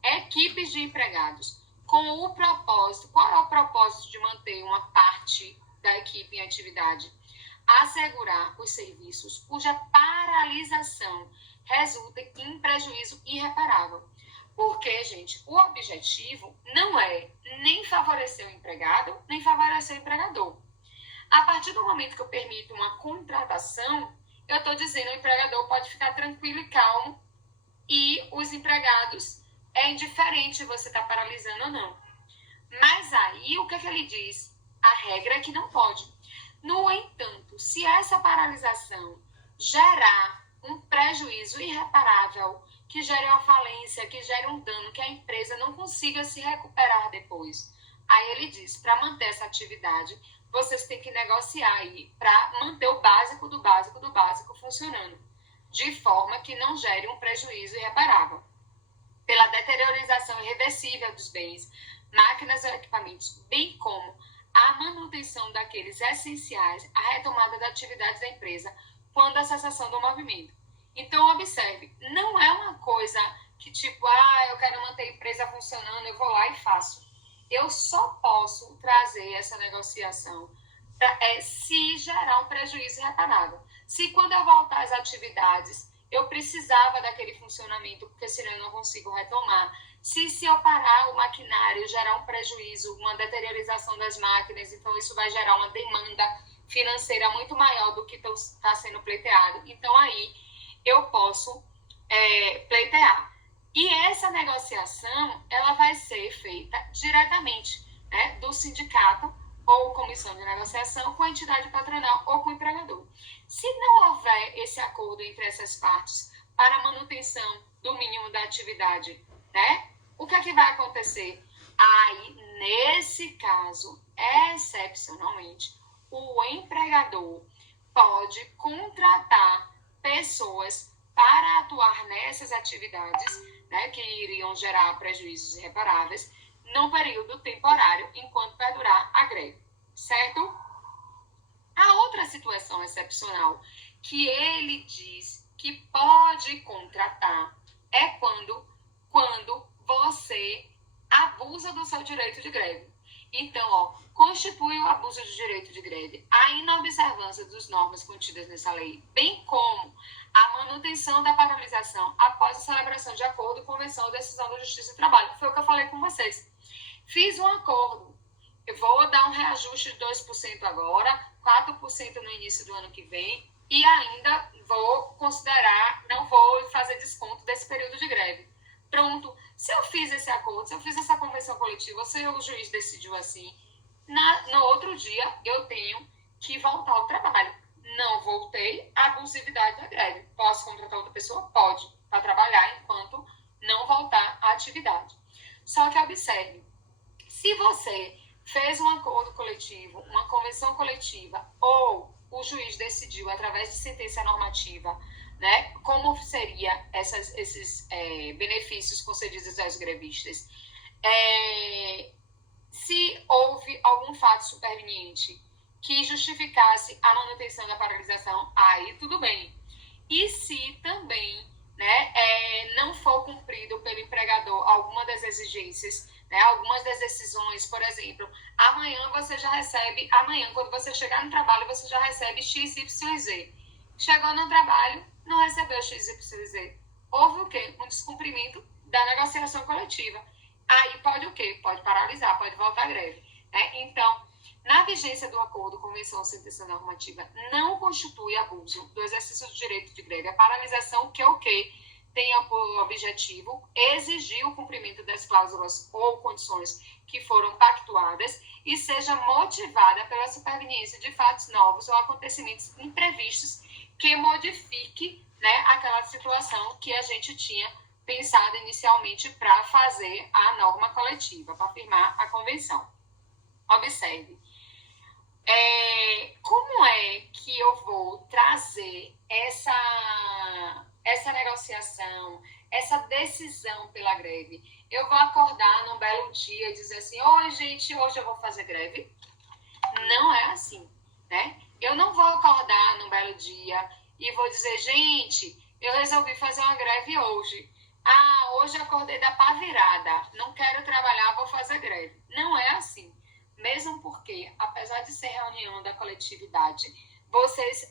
equipes de empregados com o propósito, qual é o propósito de manter uma parte da equipe em atividade? Assegurar os serviços cuja paralisação resulta em prejuízo irreparável. Porque, gente, o objetivo não é nem favorecer o empregado, nem favorecer o empregador. A partir do momento que eu permito uma contratação, eu estou dizendo que o empregador pode ficar tranquilo e calmo e os empregados, é indiferente se você está paralisando ou não. Mas aí, o que ele diz? A regra é que não pode. No entanto, se essa paralisação gerar um prejuízo irreparável, que gere uma falência, que gere um dano, que a empresa não consiga se recuperar depois, aí ele diz, para manter essa atividade, vocês têm que negociar aí para manter o básico do básico do básico funcionando, de forma que não gere um prejuízo irreparável. Pela deteriorização irreversível dos bens, máquinas ou equipamentos, bem como a manutenção daqueles essenciais à retomada da atividade da empresa quando a cessação do movimento. Então, observe, não é uma coisa que tipo, eu quero manter a empresa funcionando, eu vou lá e faço. Eu só posso trazer essa negociação se gerar um prejuízo irreparável. Se quando eu voltar às atividades, eu precisava daquele funcionamento, porque senão eu não consigo retomar. Se eu parar o maquinário, gerar um prejuízo, uma deteriorização das máquinas, então isso vai gerar uma demanda financeira muito maior do que está sendo pleiteado. Então, aí eu posso pleitear. E essa negociação, ela vai ser feita diretamente, né, do sindicato ou comissão de negociação com a entidade patronal ou com o empregador. Se não houver esse acordo entre essas partes para a manutenção do mínimo da atividade, né, o que é que vai acontecer? Aí, nesse caso, excepcionalmente, o empregador pode contratar pessoas para atuar nessas atividades, né, que iriam gerar prejuízos irreparáveis, num período temporário, enquanto perdurar a greve, certo? A outra situação excepcional que ele diz que pode contratar é quando você abusa do seu direito de greve. Então, constitui o abuso de direito de greve a inobservância das normas contidas nessa lei, bem como a manutenção da paralisação após a celebração de acordo, convenção ou decisão da Justiça do Trabalho. Foi o que eu falei com vocês. Fiz um acordo, eu vou dar um reajuste de 2% agora, 4% no início do ano que vem, e ainda vou considerar, não vou fazer desconto desse período de greve. Pronto, se eu fiz esse acordo, se eu fiz essa convenção coletiva, se o juiz decidiu assim, no outro dia eu tenho que voltar ao trabalho. Não voltei, abusividade da greve. Posso contratar outra pessoa? Pode, para trabalhar enquanto não voltar à atividade. Só que observe, se você fez um acordo coletivo, uma convenção coletiva, ou o juiz decidiu, através de sentença normativa, né? Como seria esses benefícios concedidos aos grevistas? Se houve algum fato superveniente que justificasse a manutenção da paralisação, aí tudo bem. E se também, né, não for cumprido pelo empregador alguma das exigências, né, algumas das decisões, por exemplo, amanhã, quando você chegar no trabalho, você já recebe XYZ. Chegou no trabalho, não recebeu XYZ. Houve o quê? Um descumprimento da negociação coletiva. Aí pode o quê? Pode paralisar, pode voltar à greve. Né? Então, na vigência do acordo, convenção ou sentença normativa, não constitui abuso do exercício do direito de greve. A paralisação que o quê? Tenha por objetivo exigir o cumprimento das cláusulas ou condições que foram pactuadas e seja motivada pela superveniência de fatos novos ou acontecimentos imprevistos que modifique, né, aquela situação que a gente tinha pensado inicialmente para fazer a norma coletiva, para firmar a convenção. Observe. Como é que eu vou trazer essa negociação, essa decisão pela greve? Eu vou acordar num belo dia e dizer assim, oi gente, hoje eu vou fazer greve? Não é assim, né? Eu não vou acordar num belo dia e vou dizer, gente, eu resolvi fazer uma greve hoje. Hoje eu acordei da pá virada, não quero trabalhar, vou fazer greve. Não é assim. Mesmo porque, apesar de ser reunião da coletividade, vocês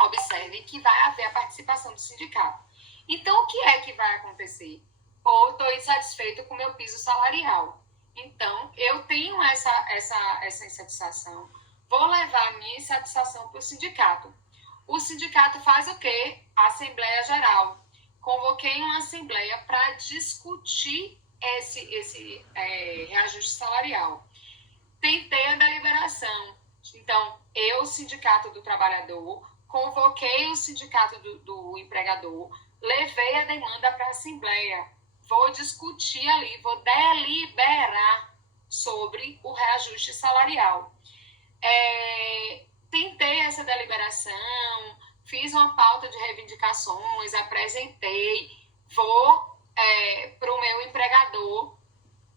observem que vai haver a participação do sindicato. Então, o que é que vai acontecer? Estou insatisfeito com o meu piso salarial. Então, eu tenho essa insatisfação. Vou levar a minha insatisfação para o sindicato. O sindicato faz o quê? Assembleia Geral. Convoquei uma assembleia para discutir esse reajuste salarial. Tentei a deliberação. Então, eu, sindicato do trabalhador, convoquei o sindicato do empregador, levei a demanda para a assembleia. Vou discutir ali, vou deliberar sobre o reajuste salarial. Tentei essa deliberação, fiz uma pauta de reivindicações, apresentei, vou para o meu empregador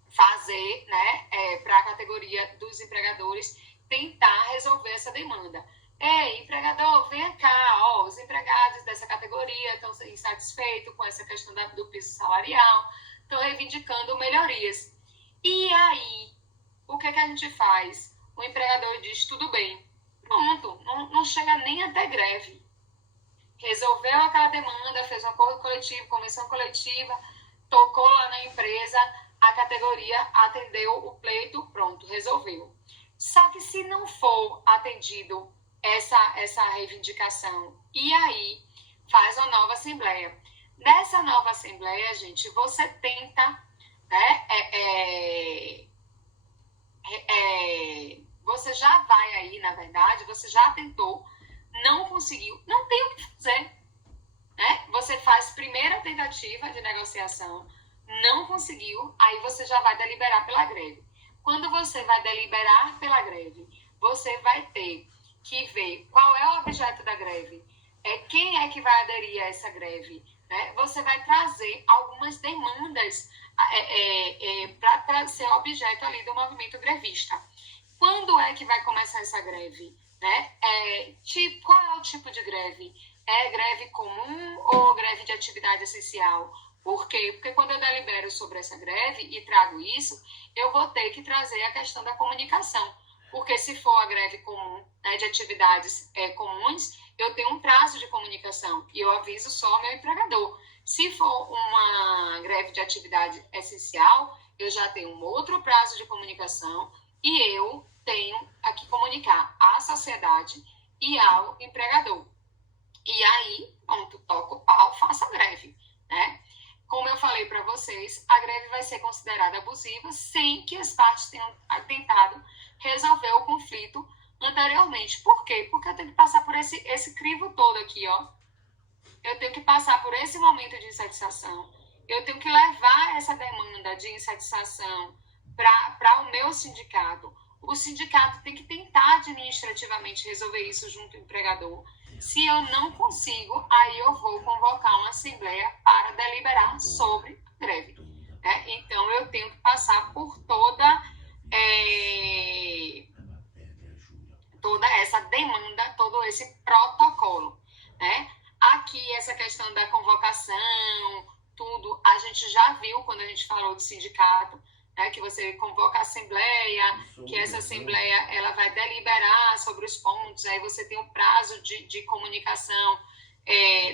fazer, né, para a categoria dos empregadores, tentar resolver essa demanda. Ei, empregador, venha cá, os empregados dessa categoria estão insatisfeitos com essa questão do piso salarial, estão reivindicando melhorias. E aí, o que a gente faz? O empregador diz, tudo bem, pronto, não chega nem até greve. Resolveu aquela demanda, fez um acordo coletivo, convenção coletiva, tocou lá na empresa, a categoria atendeu o pleito, pronto, resolveu. Só que se não for atendido essa reivindicação, e aí faz uma nova assembleia. Nessa nova assembleia, gente, você tenta, né, você já vai aí, na verdade, você já tentou, não conseguiu, não tem o que fazer, né? Você faz primeira tentativa de negociação, não conseguiu, aí você já vai deliberar pela greve. Quando você vai deliberar pela greve, você vai ter que ver qual é o objeto da greve, quem é que vai aderir a essa greve, né? Você vai trazer algumas demandas para ser objeto ali do movimento grevista. Quando é que vai começar essa greve? Né? Qual é o tipo de greve? É greve comum ou greve de atividade essencial? Por quê? Porque quando eu delibero sobre essa greve e trago isso, eu vou ter que trazer a questão da comunicação. Porque se for a greve comum, né, de atividades comuns, eu tenho um prazo de comunicação e eu aviso só ao meu empregador. Se for uma greve de atividade essencial, eu já tenho um outro prazo de comunicação e eu tenho a que comunicar à sociedade e ao empregador. E aí, pronto, toco o pau, faço a greve, né? Como eu falei para vocês, a greve vai ser considerada abusiva sem que as partes tenham tentado resolver o conflito anteriormente. Por quê? Porque eu tenho que passar por esse crivo todo aqui, ó. Eu tenho que passar por esse momento de insatisfação. Eu tenho que levar essa demanda de insatisfação para o meu sindicato. O sindicato tem que tentar administrativamente resolver isso junto ao empregador. Se eu não consigo, aí eu vou convocar uma assembleia para deliberar sobre a greve. Né? Então, eu tenho que passar por toda essa demanda, todo esse protocolo. Né? Aqui, essa questão da convocação, tudo, a gente já viu quando a gente falou de sindicato, né, que você convoca a assembleia, que essa assembleia ela vai deliberar sobre os pontos, aí você tem um prazo de comunicação,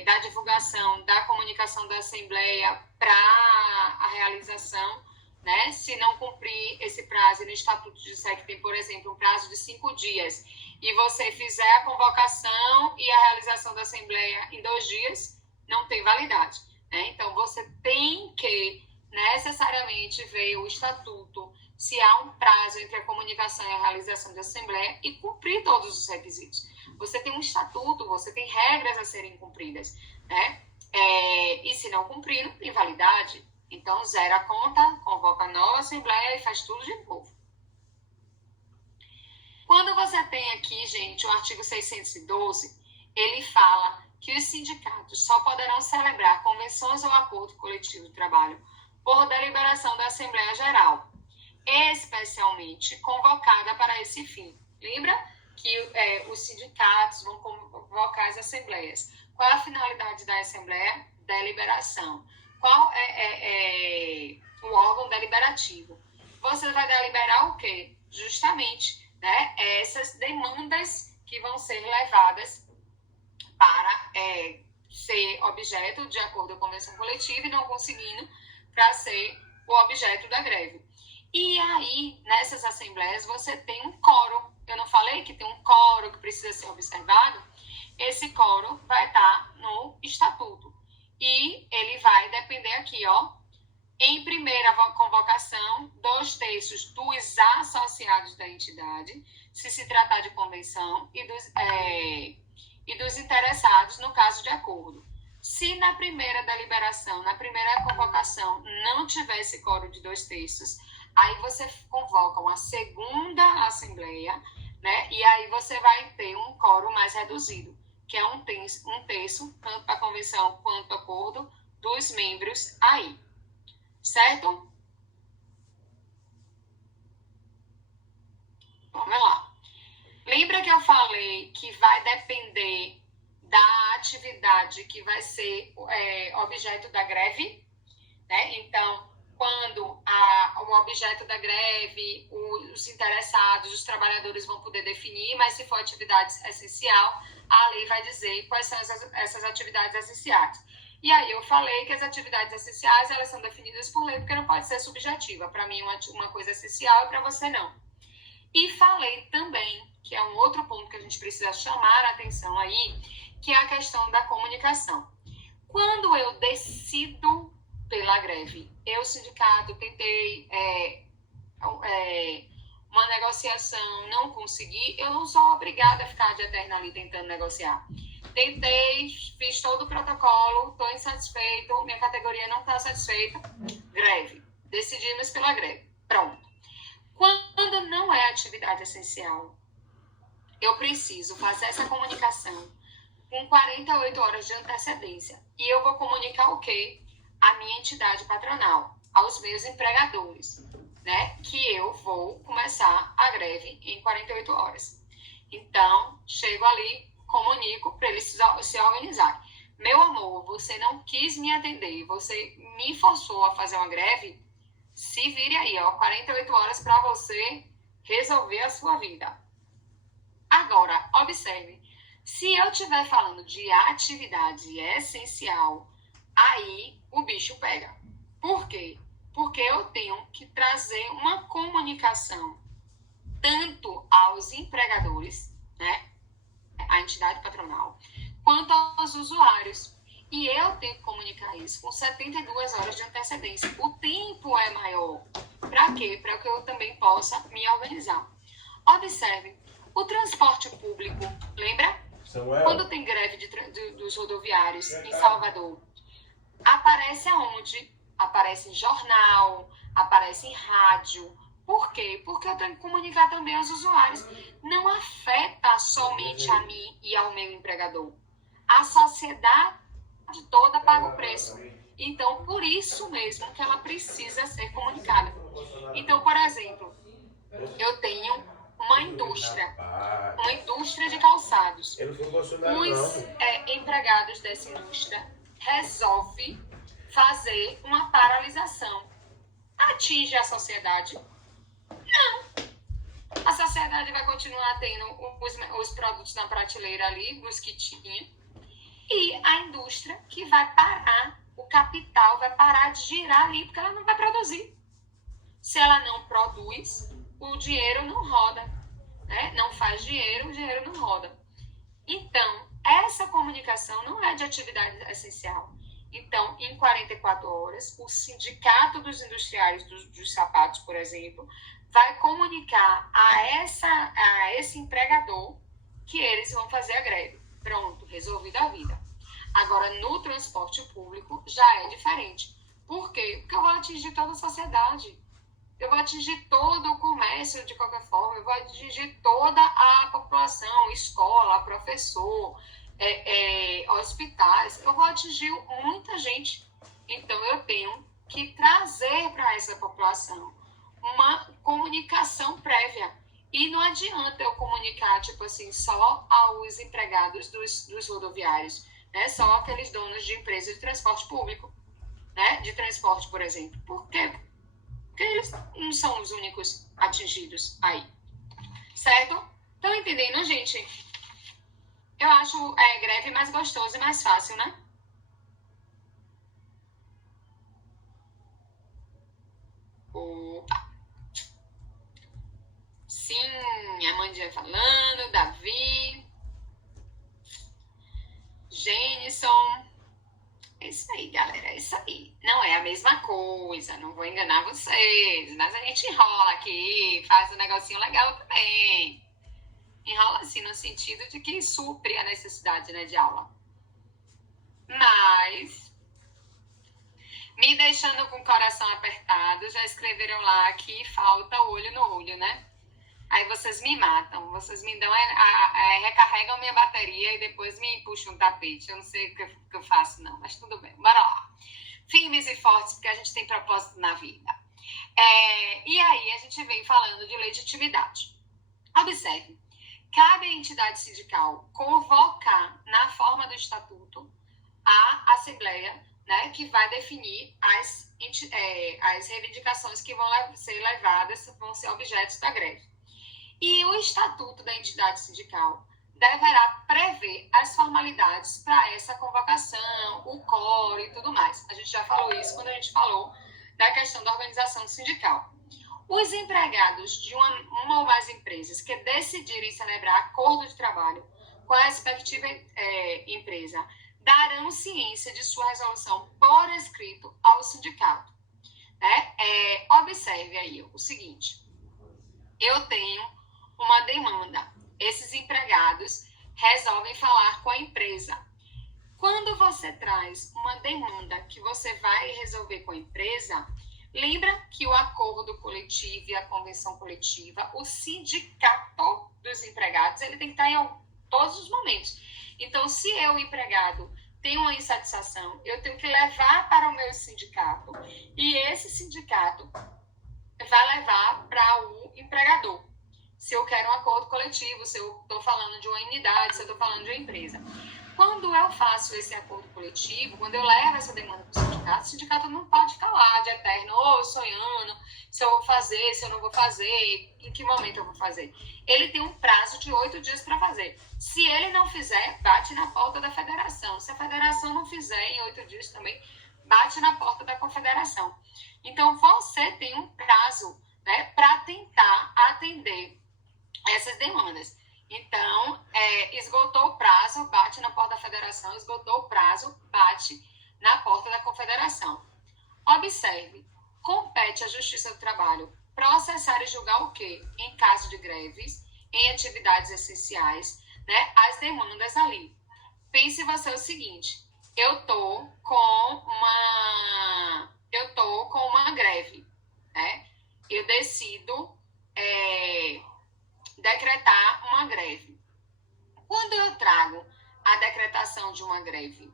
da divulgação, da comunicação da assembleia para a realização, né? Se não cumprir esse prazo, no Estatuto de SEC tem, por exemplo, um prazo de 5 dias, e você fizer a convocação e a realização da assembleia em 2 dias, não tem validade. Né? Então, você tem que necessariamente ver o estatuto, se há um prazo entre a comunicação e a realização da assembleia e cumprir todos os requisitos. Você tem um estatuto, você tem regras a serem cumpridas, né? E se não cumprir, não tem validade. Então, zera a conta, convoca a nova assembleia e faz tudo de novo. Quando você tem aqui, gente, o artigo 612, ele fala que os sindicatos só poderão celebrar convenções ou acordo coletivo de trabalho por deliberação da Assembleia Geral, especialmente convocada para esse fim. Lembra que os sindicatos vão convocar as assembleias. Qual é a finalidade da Assembleia? Deliberação. Qual é o órgão deliberativo? Você vai deliberar o quê? Justamente, né, essas demandas que vão ser levadas para ser objeto de acordo com a convenção coletiva e não conseguindo para ser o objeto da greve. E aí, nessas assembleias, você tem um quórum. Eu não falei que tem um quórum que precisa ser observado? Esse quórum vai estar no estatuto. E ele vai depender aqui, ó. Em primeira convocação, 2/3 dos associados da entidade, se tratar de convenção, e dos interessados no caso de acordo. Se na primeira deliberação, na primeira convocação, não tivesse quórum de 2/3, aí você convoca uma segunda assembleia, né? E aí você vai ter um quórum mais reduzido, que é um terço, tanto para a convenção quanto para o acordo, dos membros aí. Certo? Vamos lá. Lembra que eu falei que vai depender da atividade que vai ser objeto da greve? Né? Então, quando o objeto da greve, os interessados, os trabalhadores vão poder definir, mas se for atividade essencial, a lei vai dizer quais são essas atividades essenciais. E aí eu falei que as atividades essenciais, elas são definidas por lei, porque não pode ser subjetiva. Para mim, uma coisa essencial e para você não. E falei também, que é um outro ponto que a gente precisa chamar a atenção aí, que é a questão da comunicação. Quando eu decido pela greve, eu, sindicato, tentei uma negociação, não consegui, eu não sou obrigada a ficar de eterna ali tentando negociar. Tentei, fiz todo o protocolo, estou insatisfeito, minha categoria não está satisfeita, greve. Decidimos pela greve. Pronto. Quando não é atividade essencial, eu preciso fazer essa comunicação com 48 horas de antecedência. E eu vou comunicar o quê? A minha entidade patronal, aos meus empregadores, né? Que eu vou começar a greve em 48 horas. Então, chego ali, comunico para eles se organizarem. Meu amor, você não quis me atender, você me forçou a fazer uma greve, se vire aí, ó, 48 horas para você resolver a sua vida. Agora, observe, se eu estiver falando de atividade essencial, aí o bicho pega. Por quê? Porque eu tenho que trazer uma comunicação tanto aos empregadores, né, a entidade patronal, quanto aos usuários. E eu tenho que comunicar isso com 72 horas de antecedência. O tempo é maior. Para quê? Para que eu também possa me organizar. Observe, o transporte público, lembra? Samuel. Quando tem greve dos rodoviários em Salvador, aparece aonde? Aparece em jornal, aparece em rádio. Por quê? Porque eu tenho que comunicar também aos usuários. Não afeta somente a mim e ao meu empregador. A sociedade toda paga o preço. Então, por isso mesmo que ela precisa ser comunicada. Então, por exemplo, eu tenho uma indústria de calçados. Os empregados dessa indústria resolvem fazer uma paralisação. Atinge a sociedade? Não. A sociedade vai continuar tendo os produtos na prateleira ali, os que tinha, e a indústria que vai parar, o capital vai parar de girar ali, porque ela não vai produzir. Se ela não produz, o dinheiro não roda, né? Não faz dinheiro, o dinheiro não roda. Então, essa comunicação não é de atividade essencial. Então, em 44 horas, o sindicato dos industriais dos sapatos, por exemplo, vai comunicar a esse empregador que eles vão fazer a greve. Pronto, resolvida a vida. Agora, no transporte público, já é diferente. Por quê? Porque eu vou atingir toda a sociedade. Eu vou atingir todo o comércio de qualquer forma. Eu vou atingir toda a população, escola, professor, hospitais. Eu vou atingir muita gente. Então, eu tenho que trazer para essa população uma comunicação prévia. E não adianta eu comunicar, tipo assim, só aos empregados dos rodoviários, né? Só aqueles donos de empresas de transporte público, né? De transporte, por exemplo. Por quê? Porque eles não são os únicos atingidos aí. Certo? Estão entendendo, gente? Eu acho greve mais gostoso e mais fácil, né? Opa! Sim, a Mandinha falando, Davi, Jenison. É isso aí, galera, é isso aí. Não é a mesma coisa, não vou enganar vocês, mas a gente enrola aqui, faz um negocinho legal também. Enrola assim no sentido de que supre a necessidade, né, de aula. Mas, me deixando com o coração apertado, já escreveram lá que falta olho no olho, né? Aí vocês me matam, vocês me dão, recarregam minha bateria e depois me puxam um tapete. Eu não sei o que eu faço, não, mas tudo bem. Bora lá. Firmes e fortes, porque a gente tem propósito na vida. E aí a gente vem falando de legitimidade. Observe, cabe à entidade sindical convocar, na forma do estatuto, a assembleia, né, que vai definir as reivindicações que vão ser levadas, vão ser objetos da greve. E o estatuto da entidade sindical deverá prever as formalidades para essa convocação, o quórum e tudo mais. A gente já falou isso quando a gente falou da questão da organização sindical. Os empregados de uma ou mais empresas que decidirem celebrar acordo de trabalho com a respectiva empresa darão ciência de sua resolução por escrito ao sindicato. Né? Observe aí o seguinte, eu tenho uma demanda, esses empregados resolvem falar com a empresa. Quando você traz uma demanda que você vai resolver com a empresa, lembra que o acordo coletivo e a convenção coletiva, o sindicato dos empregados, ele tem que estar em todos os momentos. Então, se eu, empregado, tenho uma insatisfação, eu tenho que levar para o meu sindicato e esse sindicato vai levar para o empregador. Se eu quero um acordo coletivo, se eu estou falando de uma unidade, se eu estou falando de uma empresa. Quando eu faço esse acordo coletivo, quando eu levo essa demanda para o sindicato não pode ficar lá de eterno, sonhando, se eu vou fazer, se eu não vou fazer, em que momento eu vou fazer. Ele tem um prazo de 8 dias para fazer. Se ele não fizer, bate na porta da federação. Se a federação não fizer em 8 dias também, bate na porta da confederação. Então, você tem um prazo, né, para tentar atender essas demandas. Então, esgotou o prazo, bate na porta da federação, esgotou o prazo, bate na porta da confederação. Observe, compete à Justiça do Trabalho processar e julgar o quê? Em caso de greves, em atividades essenciais, né, as demandas ali. Pense você o seguinte, eu tô com uma greve, né? Eu decido decretar uma greve. Quando eu trago a decretação de uma greve,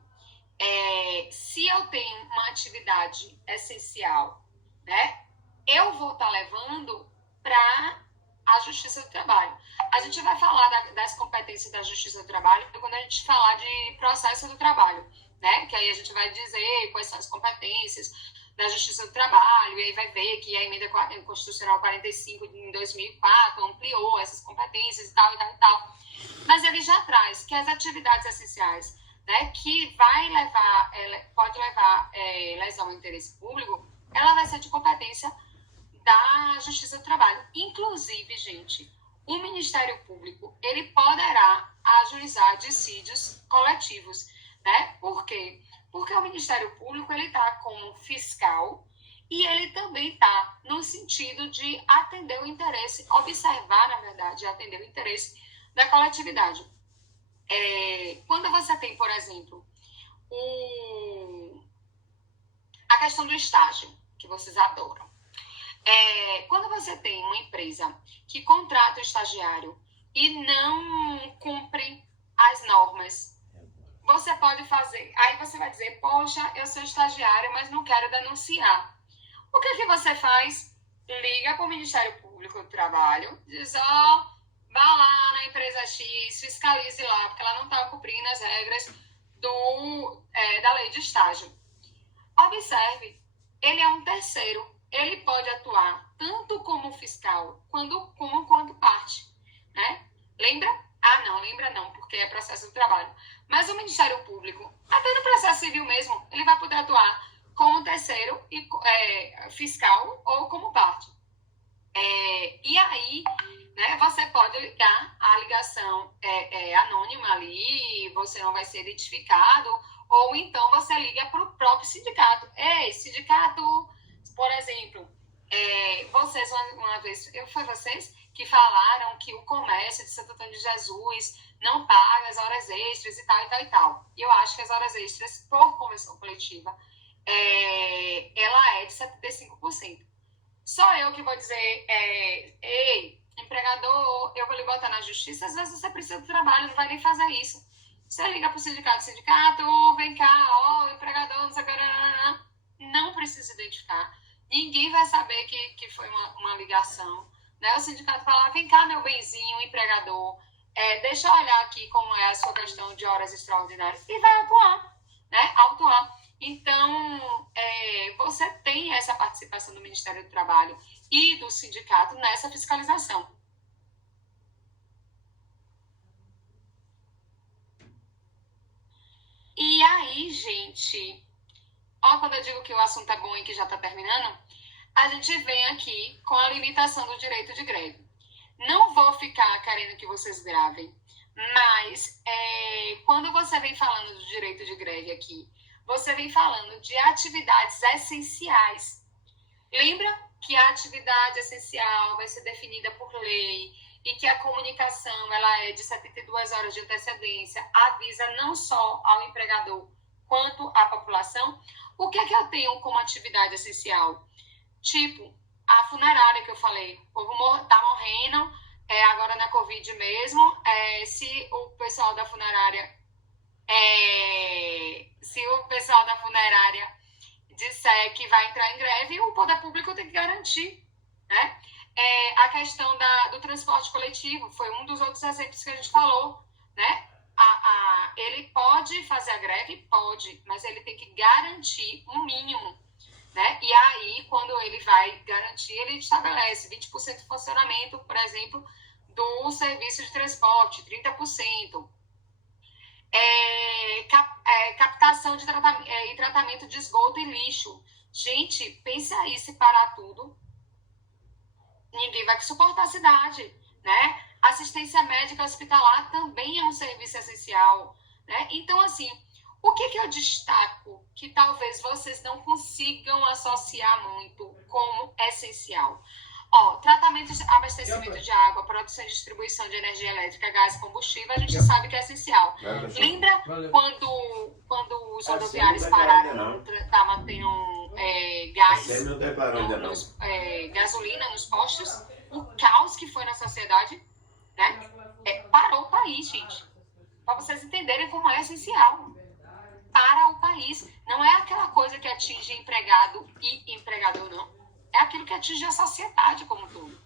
se eu tenho uma atividade essencial, né, eu vou estar levando para a Justiça do Trabalho. A gente vai falar das competências da Justiça do Trabalho quando a gente falar de processo do trabalho, né? Que aí a gente vai dizer quais são as competências da Justiça do Trabalho, e aí vai ver que a Emenda Constitucional 45 em 2004 ampliou essas competências e tal, e tal, e tal. Mas ele já traz que as atividades essenciais, né, que pode levar lesão ao interesse público, ela vai ser de competência da Justiça do Trabalho. Inclusive, gente, o Ministério Público, ele poderá ajuizar dissídios coletivos, né? Por quê? Porque o Ministério Público, ele está como fiscal e ele também está no sentido de atender o interesse, observar, na verdade, atender o interesse da coletividade. Quando você tem, por exemplo, a questão do estágio, que vocês adoram. Quando você tem uma empresa que contrata o estagiário e não cumpre as normas, você pode fazer, aí você vai dizer, poxa, eu sou estagiário, mas não quero denunciar. O que você faz? Liga para o Ministério Público do Trabalho, diz, vá lá na empresa X, fiscalize lá, porque ela não está cumprindo as regras da lei de estágio. Observe, ele é um terceiro, ele pode atuar tanto como fiscal quanto parte, né? Lembra? Não, lembra não, porque é processo do trabalho. Mas o Ministério Público, até no processo civil mesmo, ele vai poder atuar como terceiro e fiscal ou como parte. E aí, né, você pode ligar, a ligação anônima ali, você não vai ser identificado, ou então você liga para o próprio sindicato. Ei, sindicato, por exemplo, vocês uma vez, foi vocês que falaram que o comércio de Santo Antônio de Jesus não paga as horas extras e tal, e tal, e tal. E eu acho que as horas extras, por convenção coletiva, ela é de 75%. Só eu que vou dizer, ei, empregador, eu vou lhe botar na justiça, às vezes você precisa do trabalho, não vai nem fazer isso. Você liga para o sindicato, vem cá, empregador, não sei o que, não precisa identificar. Ninguém vai saber que foi uma ligação. Né? O sindicato fala, vem cá, meu benzinho, empregador, deixa eu olhar aqui como é a sua questão de horas extraordinárias e vai atuar, né? Autuar. Então, você tem essa participação do Ministério do Trabalho e do sindicato nessa fiscalização. E aí, gente, quando eu digo que o assunto é bom e que já está terminando, a gente vem aqui com a limitação do direito de greve. Não vou ficar querendo que vocês gravem, mas quando você vem falando do direito de greve aqui, você vem falando de atividades essenciais. Lembra que a atividade essencial vai ser definida por lei e que a comunicação ela é de 72 horas de antecedência, avisa não só ao empregador quanto à população? O que é que eu tenho como atividade essencial? Tipo, a funerária que eu falei, o povo tá morrendo, agora na Covid mesmo, se o pessoal da funerária disser que vai entrar em greve, o poder público tem que garantir, né? A questão do transporte coletivo foi um dos outros exemplos que a gente falou, né? Ele pode fazer a greve? Pode, mas ele tem que garantir um mínimo, né? E aí, quando ele vai garantir, ele estabelece 20% de funcionamento, por exemplo, do serviço de transporte, 30%. Captação e tratamento de esgoto e lixo. Gente, pense aí, se parar tudo, ninguém vai suportar a cidade, né? Assistência médica hospitalar também é um serviço essencial, né? Então, assim, o que eu destaco que talvez vocês não consigam associar muito como essencial? Tratamento de abastecimento de água, produção e distribuição de energia elétrica, gás e combustível, a gente sabe que é essencial. Lembra quando os rodoviários pararam, estavam tendo gasolina nos postos? O caos que foi na sociedade, né? Parou o país, gente. para vocês entenderem como é essencial para o país. Não é aquela coisa que atinge empregado e empregador, não. É aquilo que atinge a sociedade como um todo.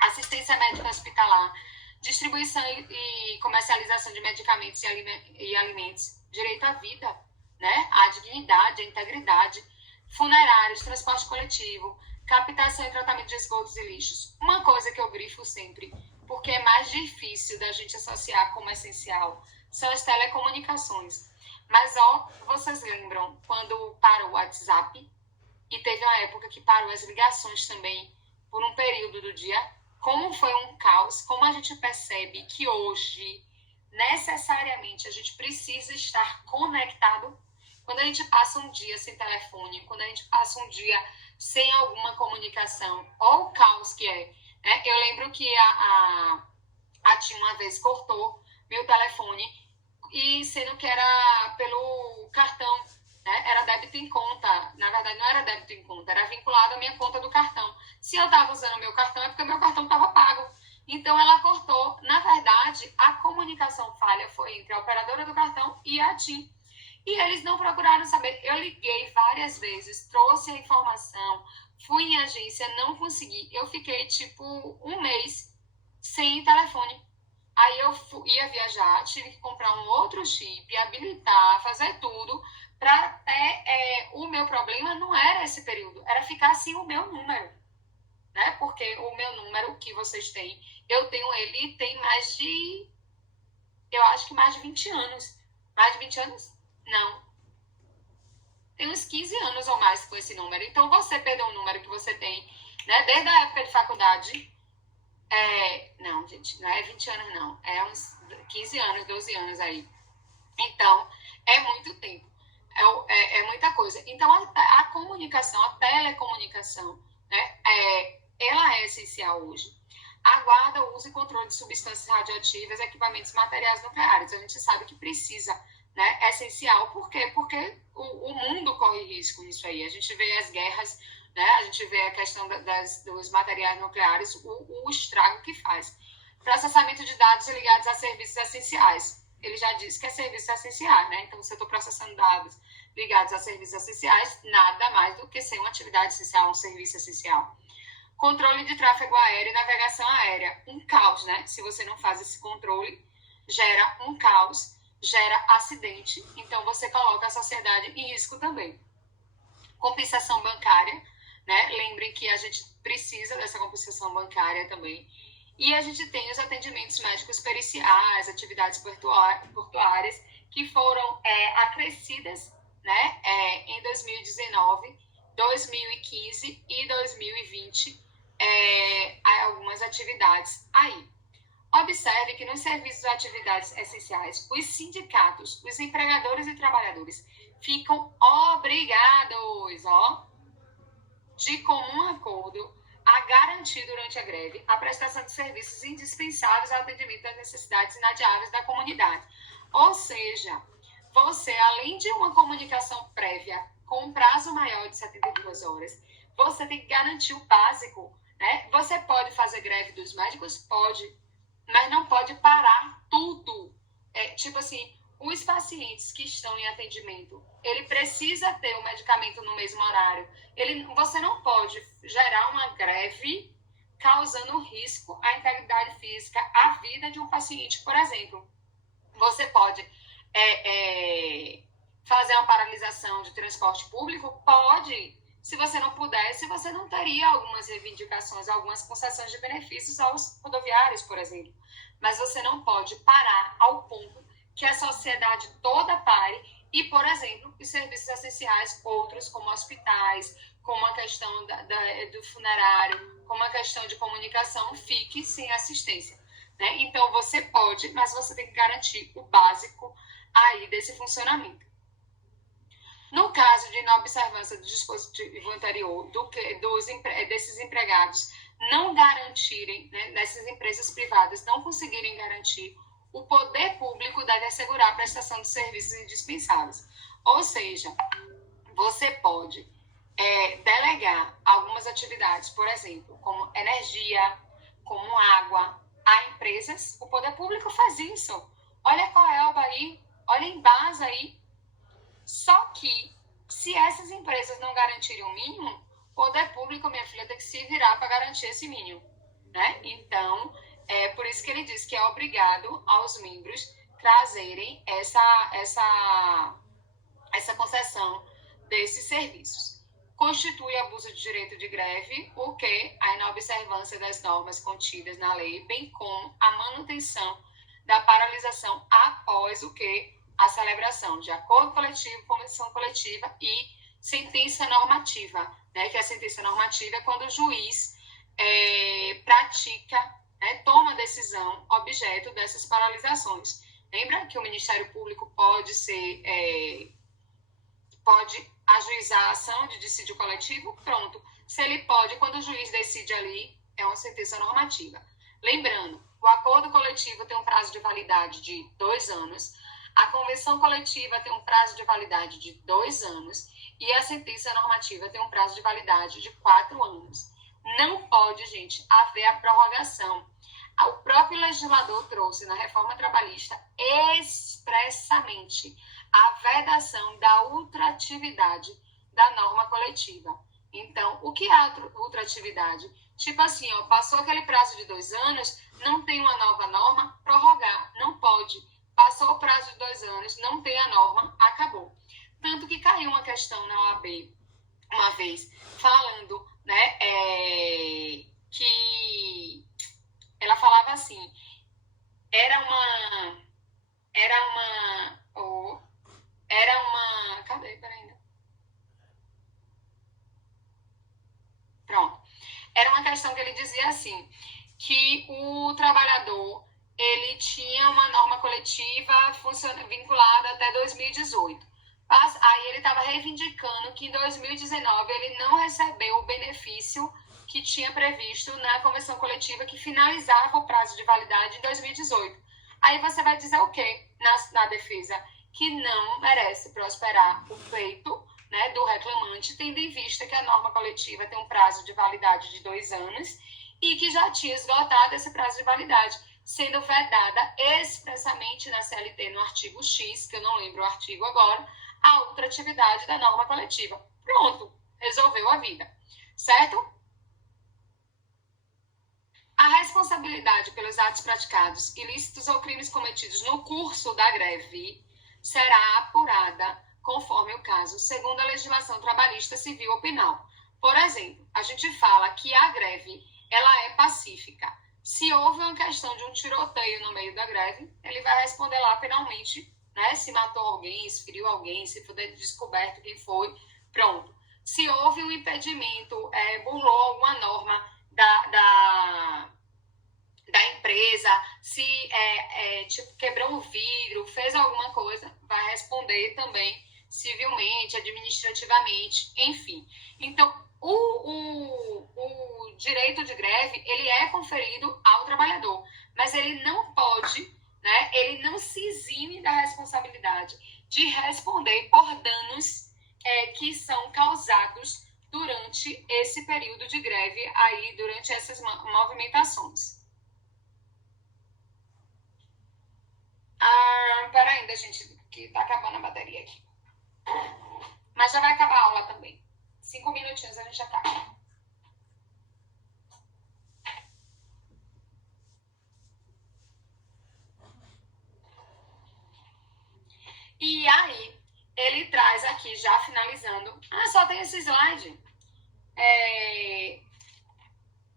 Assistência médica hospitalar, distribuição e comercialização de medicamentos e alimentos, direito à vida, né? À dignidade, à integridade, funerários, transporte coletivo, captação e tratamento de esgotos e lixos. Uma coisa que eu grifo sempre, porque é mais difícil da gente associar como essencial, são as telecomunicações. Mas, vocês lembram quando parou o WhatsApp e teve uma época que parou as ligações também por um período do dia? Como foi um caos, como a gente percebe que hoje, necessariamente, a gente precisa estar conectado. Quando a gente passa um dia sem telefone, quando a gente passa um dia sem alguma comunicação, olha o caos que é. Né? Eu lembro que a Tim uma vez cortou meu telefone, e sendo que era pelo cartão, né? Era débito em conta. Na verdade, não era débito em conta, era vinculado à minha conta do cartão. Se eu estava usando o meu cartão, é porque o meu cartão estava pago. Então, ela cortou. Na verdade, a comunicação falha foi entre a operadora do cartão e a TIM. E eles não procuraram saber. Eu liguei várias vezes, trouxe a informação, fui em agência, não consegui. Eu fiquei, tipo, um mês sem telefone. Aí eu ia viajar, tive que comprar um outro chip, habilitar, fazer tudo, para até o meu problema não era esse período, era ficar sem o meu número, né? Porque o meu número que vocês têm, eu tenho ele tem mais de, eu acho que mais de 20 anos. Mais de 20 anos? Não. Tem uns 15 anos ou mais com esse número. Então, você perdeu um número que você tem, né? Desde a época de faculdade. Não, gente, não é 20 anos, não. É uns 15 anos, 12 anos aí. Então, é muito tempo. É muita coisa. Então, a comunicação, a telecomunicação, né, ela é essencial hoje. A guarda, o uso e controle de substâncias radioativas, equipamentos materiais nucleares. A gente sabe que precisa, né, é essencial. Por quê? Porque o mundo corre risco nisso aí. A gente vê as guerras, né, a gente vê a questão dos materiais nucleares, o estrago que faz. Processamento de dados ligados a serviços essenciais. Ele já disse que é serviços essenciais, né? Então, se eu estou processando dados ligados a serviços essenciais, nada mais do que ser uma atividade essencial, um serviço essencial. Controle de tráfego aéreo e navegação aérea. Um caos, né? Se você não faz esse controle, gera um caos, gera acidente. Então, você coloca a sociedade em risco também. Compensação bancária, né? Lembrem que a gente precisa dessa compensação bancária também. E a gente tem os atendimentos médicos periciais, atividades portuárias, que foram acrescidas, né, em 2019, 2015 e 2020, algumas atividades aí. Observe que nos serviços e atividades essenciais, os sindicatos, os empregadores e trabalhadores ficam obrigados, de comum acordo, a garantir durante a greve a prestação de serviços indispensáveis ao atendimento das necessidades inadiáveis da comunidade. Ou seja, você, além de uma comunicação prévia com um prazo maior de 72 horas, você tem que garantir o básico, né? Você pode fazer greve dos médicos? Pode, mas não pode parar tudo. Tipo assim, os pacientes que estão em atendimento, ele precisa ter o medicamento no mesmo horário. Você não pode gerar uma greve causando risco à integridade física, à vida de um paciente, por exemplo. Você pode fazer uma paralisação de transporte público? Pode. Se você não pudesse, você não teria algumas reivindicações, algumas concessões de benefícios aos rodoviários, por exemplo. Mas você não pode parar ao ponto que a sociedade toda pare e, por exemplo, os serviços essenciais, outros como hospitais, como a questão do funerário, como a questão de comunicação, fique sem assistência, né? Então, você pode, mas você tem que garantir o básico aí desse funcionamento. No caso de inobservância do dispositivo anterior, desses empregados não garantirem, né, dessas empresas privadas não conseguirem garantir, o poder público deve assegurar a prestação de serviços indispensáveis. Ou seja, você pode delegar algumas atividades, por exemplo, como energia, como água, a empresas. O poder público faz isso. olha a Coelba aí, olha a Embasa aí. Só que, se essas empresas não garantirem o mínimo, o poder público, minha filha, tem que se virar para garantir esse mínimo, né? Então, é por isso que ele diz que é obrigado aos membros trazerem essa concessão desses serviços. Constitui abuso de direito de greve, o que a inobservância das normas contidas na lei, bem como a manutenção da paralisação após o que? A celebração de acordo coletivo, convenção coletiva e sentença normativa, né? Que a sentença normativa é quando o juiz pratica, né, toma decisão objeto dessas paralisações. Lembra que o Ministério Público pode ajuizar a ação de dissídio coletivo? Pronto. Se ele pode, quando o juiz decide ali, é uma sentença normativa. Lembrando, o acordo coletivo tem um prazo de validade de 2 anos, a convenção coletiva tem um prazo de validade de 2 anos e a sentença normativa tem um prazo de validade de 4 anos. Não pode, gente, haver a prorrogação. O próprio legislador trouxe na reforma trabalhista expressamente a vedação da ultratividade da norma coletiva. Então, o que é a ultratividade? Tipo assim, ó, passou aquele prazo de 2 anos, não tem uma nova norma, prorrogar, não pode. Passou o prazo de 2 anos, não tem a norma, acabou. Tanto que caiu uma questão na OAB, uma vez, falando, né, que ela falava assim, cadê? Peraí. Pronto. Era uma questão que ele dizia assim, que o trabalhador, ele tinha uma norma coletiva vinculada até 2018. Aí ele estava reivindicando que em 2019 ele não recebeu o benefício que tinha previsto na convenção coletiva que finalizava o prazo de validade em 2018. Aí você vai dizer o quê na defesa? Que não merece prosperar o pleito, né, do reclamante, tendo em vista que a norma coletiva tem um prazo de validade de 2 anos e que já tinha esgotado esse prazo de validade, sendo vedada expressamente na CLT no artigo X, que eu não lembro o artigo agora, a ultratividade da norma coletiva. Pronto, resolveu a vida, certo? A responsabilidade pelos atos praticados, ilícitos ou crimes cometidos no curso da greve será apurada conforme o caso, segundo a legislação trabalhista, civil ou penal. Por exemplo, a gente fala que a greve ela é pacífica. Se houve uma questão de um tiroteio no meio da greve, ele vai responder lá penalmente, né? Se matou alguém, se feriu alguém, se for descoberto quem foi, pronto. Se houve um impedimento, burlou alguma norma da empresa, se tipo, quebrou um vidro, fez alguma coisa, vai responder também civilmente, administrativamente, enfim. Então, o direito de greve, ele é conferido ao trabalhador, mas ele não pode, né, ele não se exime da responsabilidade de responder por danos que são causados durante esse período de greve, aí, durante essas movimentações. Pera ainda, gente, que tá acabando a bateria aqui. Mas já vai acabar a aula também. 5 minutinhos a gente já acaba. E aí, ele traz aqui, já finalizando. Só tem esse slide.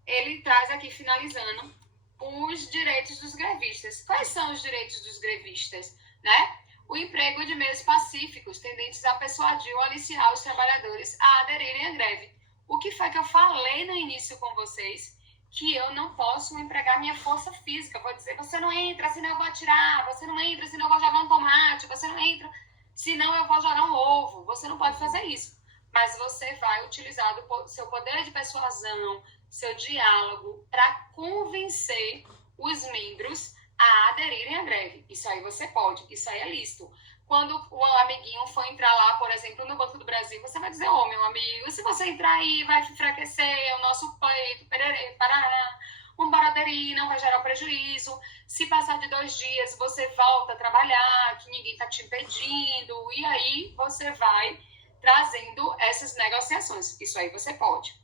Ele traz aqui, finalizando, os direitos dos grevistas. Quais são os direitos dos grevistas? Né? O emprego de meios pacíficos, tendentes a persuadir ou aliciar os trabalhadores a aderirem à greve. O que foi que eu falei no início com vocês? Que eu não posso empregar minha força física. Eu vou dizer, você não entra, senão eu vou atirar. Você não entra, senão eu vou jogar um tomate. Você não entra, senão eu vou jogar um ovo. Você não pode fazer isso. Mas você vai utilizar o seu poder de persuasão, seu diálogo, para convencer os membros a aderirem à greve. Isso aí você pode, isso aí é lícito. Quando o amiguinho for entrar lá, por exemplo, no Banco do Brasil, você vai dizer, meu amigo, se você entrar aí, vai enfraquecer o nosso pleito, pererê, parará. um borodery, não vai gerar prejuízo. Se passar de 2 dias, você volta a trabalhar, que ninguém está te impedindo, e aí você vai trazendo essas negociações. Isso aí você pode.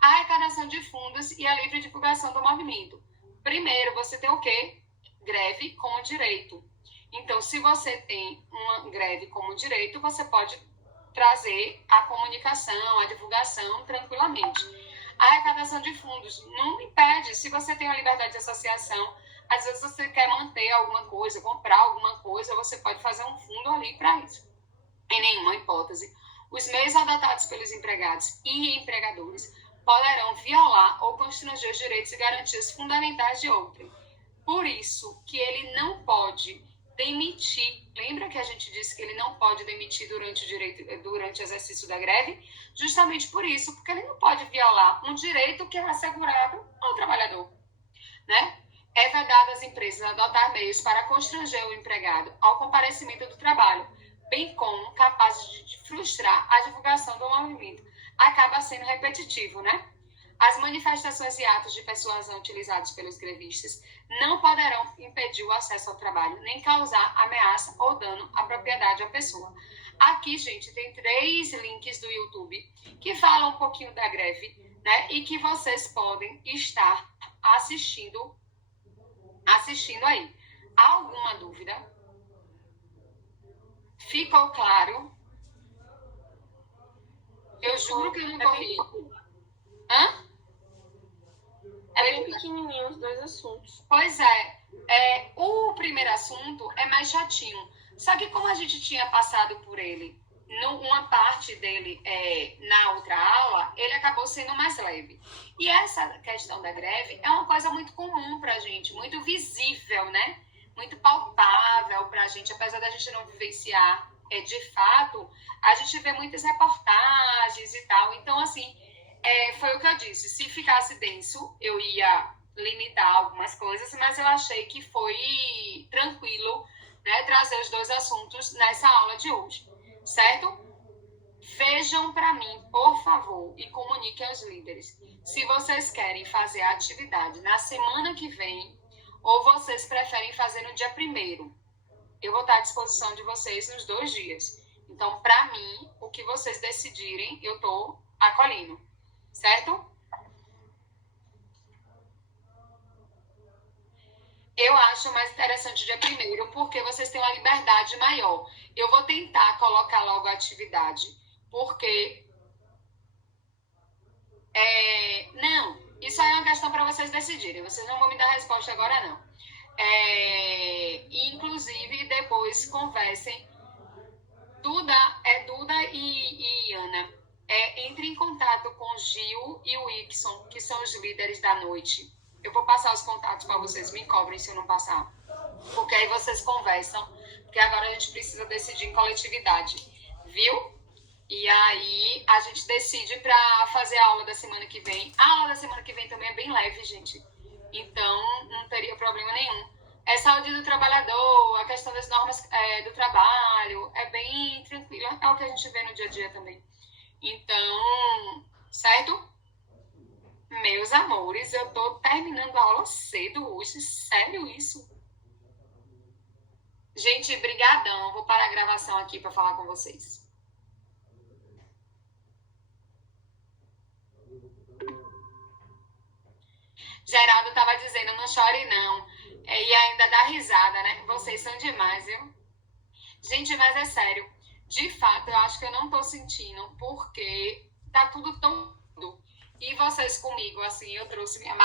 A arrecadação de fundos e a livre divulgação do movimento. Primeiro, você tem o quê? Greve como direito. Então, se você tem uma greve como direito, você pode trazer a comunicação, a divulgação tranquilamente. A arrecadação de fundos não impede. Se você tem a liberdade de associação, às vezes você quer manter alguma coisa, comprar alguma coisa, você pode fazer um fundo ali para isso. Em nenhuma hipótese, os meios adotados pelos empregados e empregadores poderão violar ou constranger os direitos e garantias fundamentais de outrem. Por isso que ele não pode demitir. Lembra que a gente disse que ele não pode demitir durante o exercício da greve? Justamente por isso, porque ele não pode violar um direito que é assegurado ao trabalhador, né? É vedado às empresas adotar meios para constranger o empregado ao comparecimento do trabalho, bem como capazes de frustrar a divulgação do movimento. Acaba sendo repetitivo, né? As manifestações e atos de persuasão utilizados pelos grevistas não poderão impedir o acesso ao trabalho, nem causar ameaça ou dano à propriedade à pessoa. Aqui, gente, tem 3 links do YouTube que falam um pouquinho da greve, né? E que vocês podem estar assistindo aí. Há alguma dúvida? Ficou claro? Eu juro que eu não corri. Hã? É bem pequenininho os 2 assuntos. Pois é. O primeiro assunto é mais chatinho. Só que como a gente tinha passado por ele, uma parte dele na outra aula, ele acabou sendo mais leve. E essa questão da greve é uma coisa muito comum pra gente, muito visível, né? Muito palpável pra gente, apesar da gente não vivenciar de fato, a gente vê muitas reportagens e tal. Então, assim, foi o que eu disse. Se ficasse denso, eu ia limitar algumas coisas, mas eu achei que foi tranquilo, né, trazer os 2 assuntos nessa aula de hoje, certo? Vejam para mim, por favor, e comuniquem aos líderes se vocês querem fazer a atividade na semana que vem ou vocês preferem fazer no dia 1º. Eu vou estar à disposição de vocês nos 2 dias. Então, para mim, o que vocês decidirem, eu estou acolhendo, certo? Eu acho mais interessante o dia 1º, porque vocês têm uma liberdade maior. Eu vou tentar colocar logo a atividade, porque... Não, isso aí é uma questão para vocês decidirem. Vocês não vão me dar resposta agora, não. Inclusive, depois conversem. Duda e Ana. Entre em contato com o Gil e o Ixon, que são os líderes da noite. Eu vou passar os contatos para vocês, me cobrem se eu não passar. Porque aí vocês conversam, porque agora a gente precisa decidir em coletividade, viu? E aí a gente decide para fazer a aula da semana que vem. A aula da semana que vem também é bem leve, gente. Então não teria problema nenhum. É saúde do trabalhador, a questão das normas do trabalho, é bem tranquilo. É o que a gente vê no dia a dia também. Então, certo? Meus amores, eu tô terminando a aula cedo hoje. Sério isso? Gente, brigadão. Vou parar a gravação aqui para falar com vocês. Geraldo tava dizendo, não chore não. E ainda dá risada, né? Vocês são demais, viu? Gente, mas é sério. De fato, eu acho que eu não tô sentindo, porque tá tudo tão... E vocês comigo, assim, eu trouxe minha mala.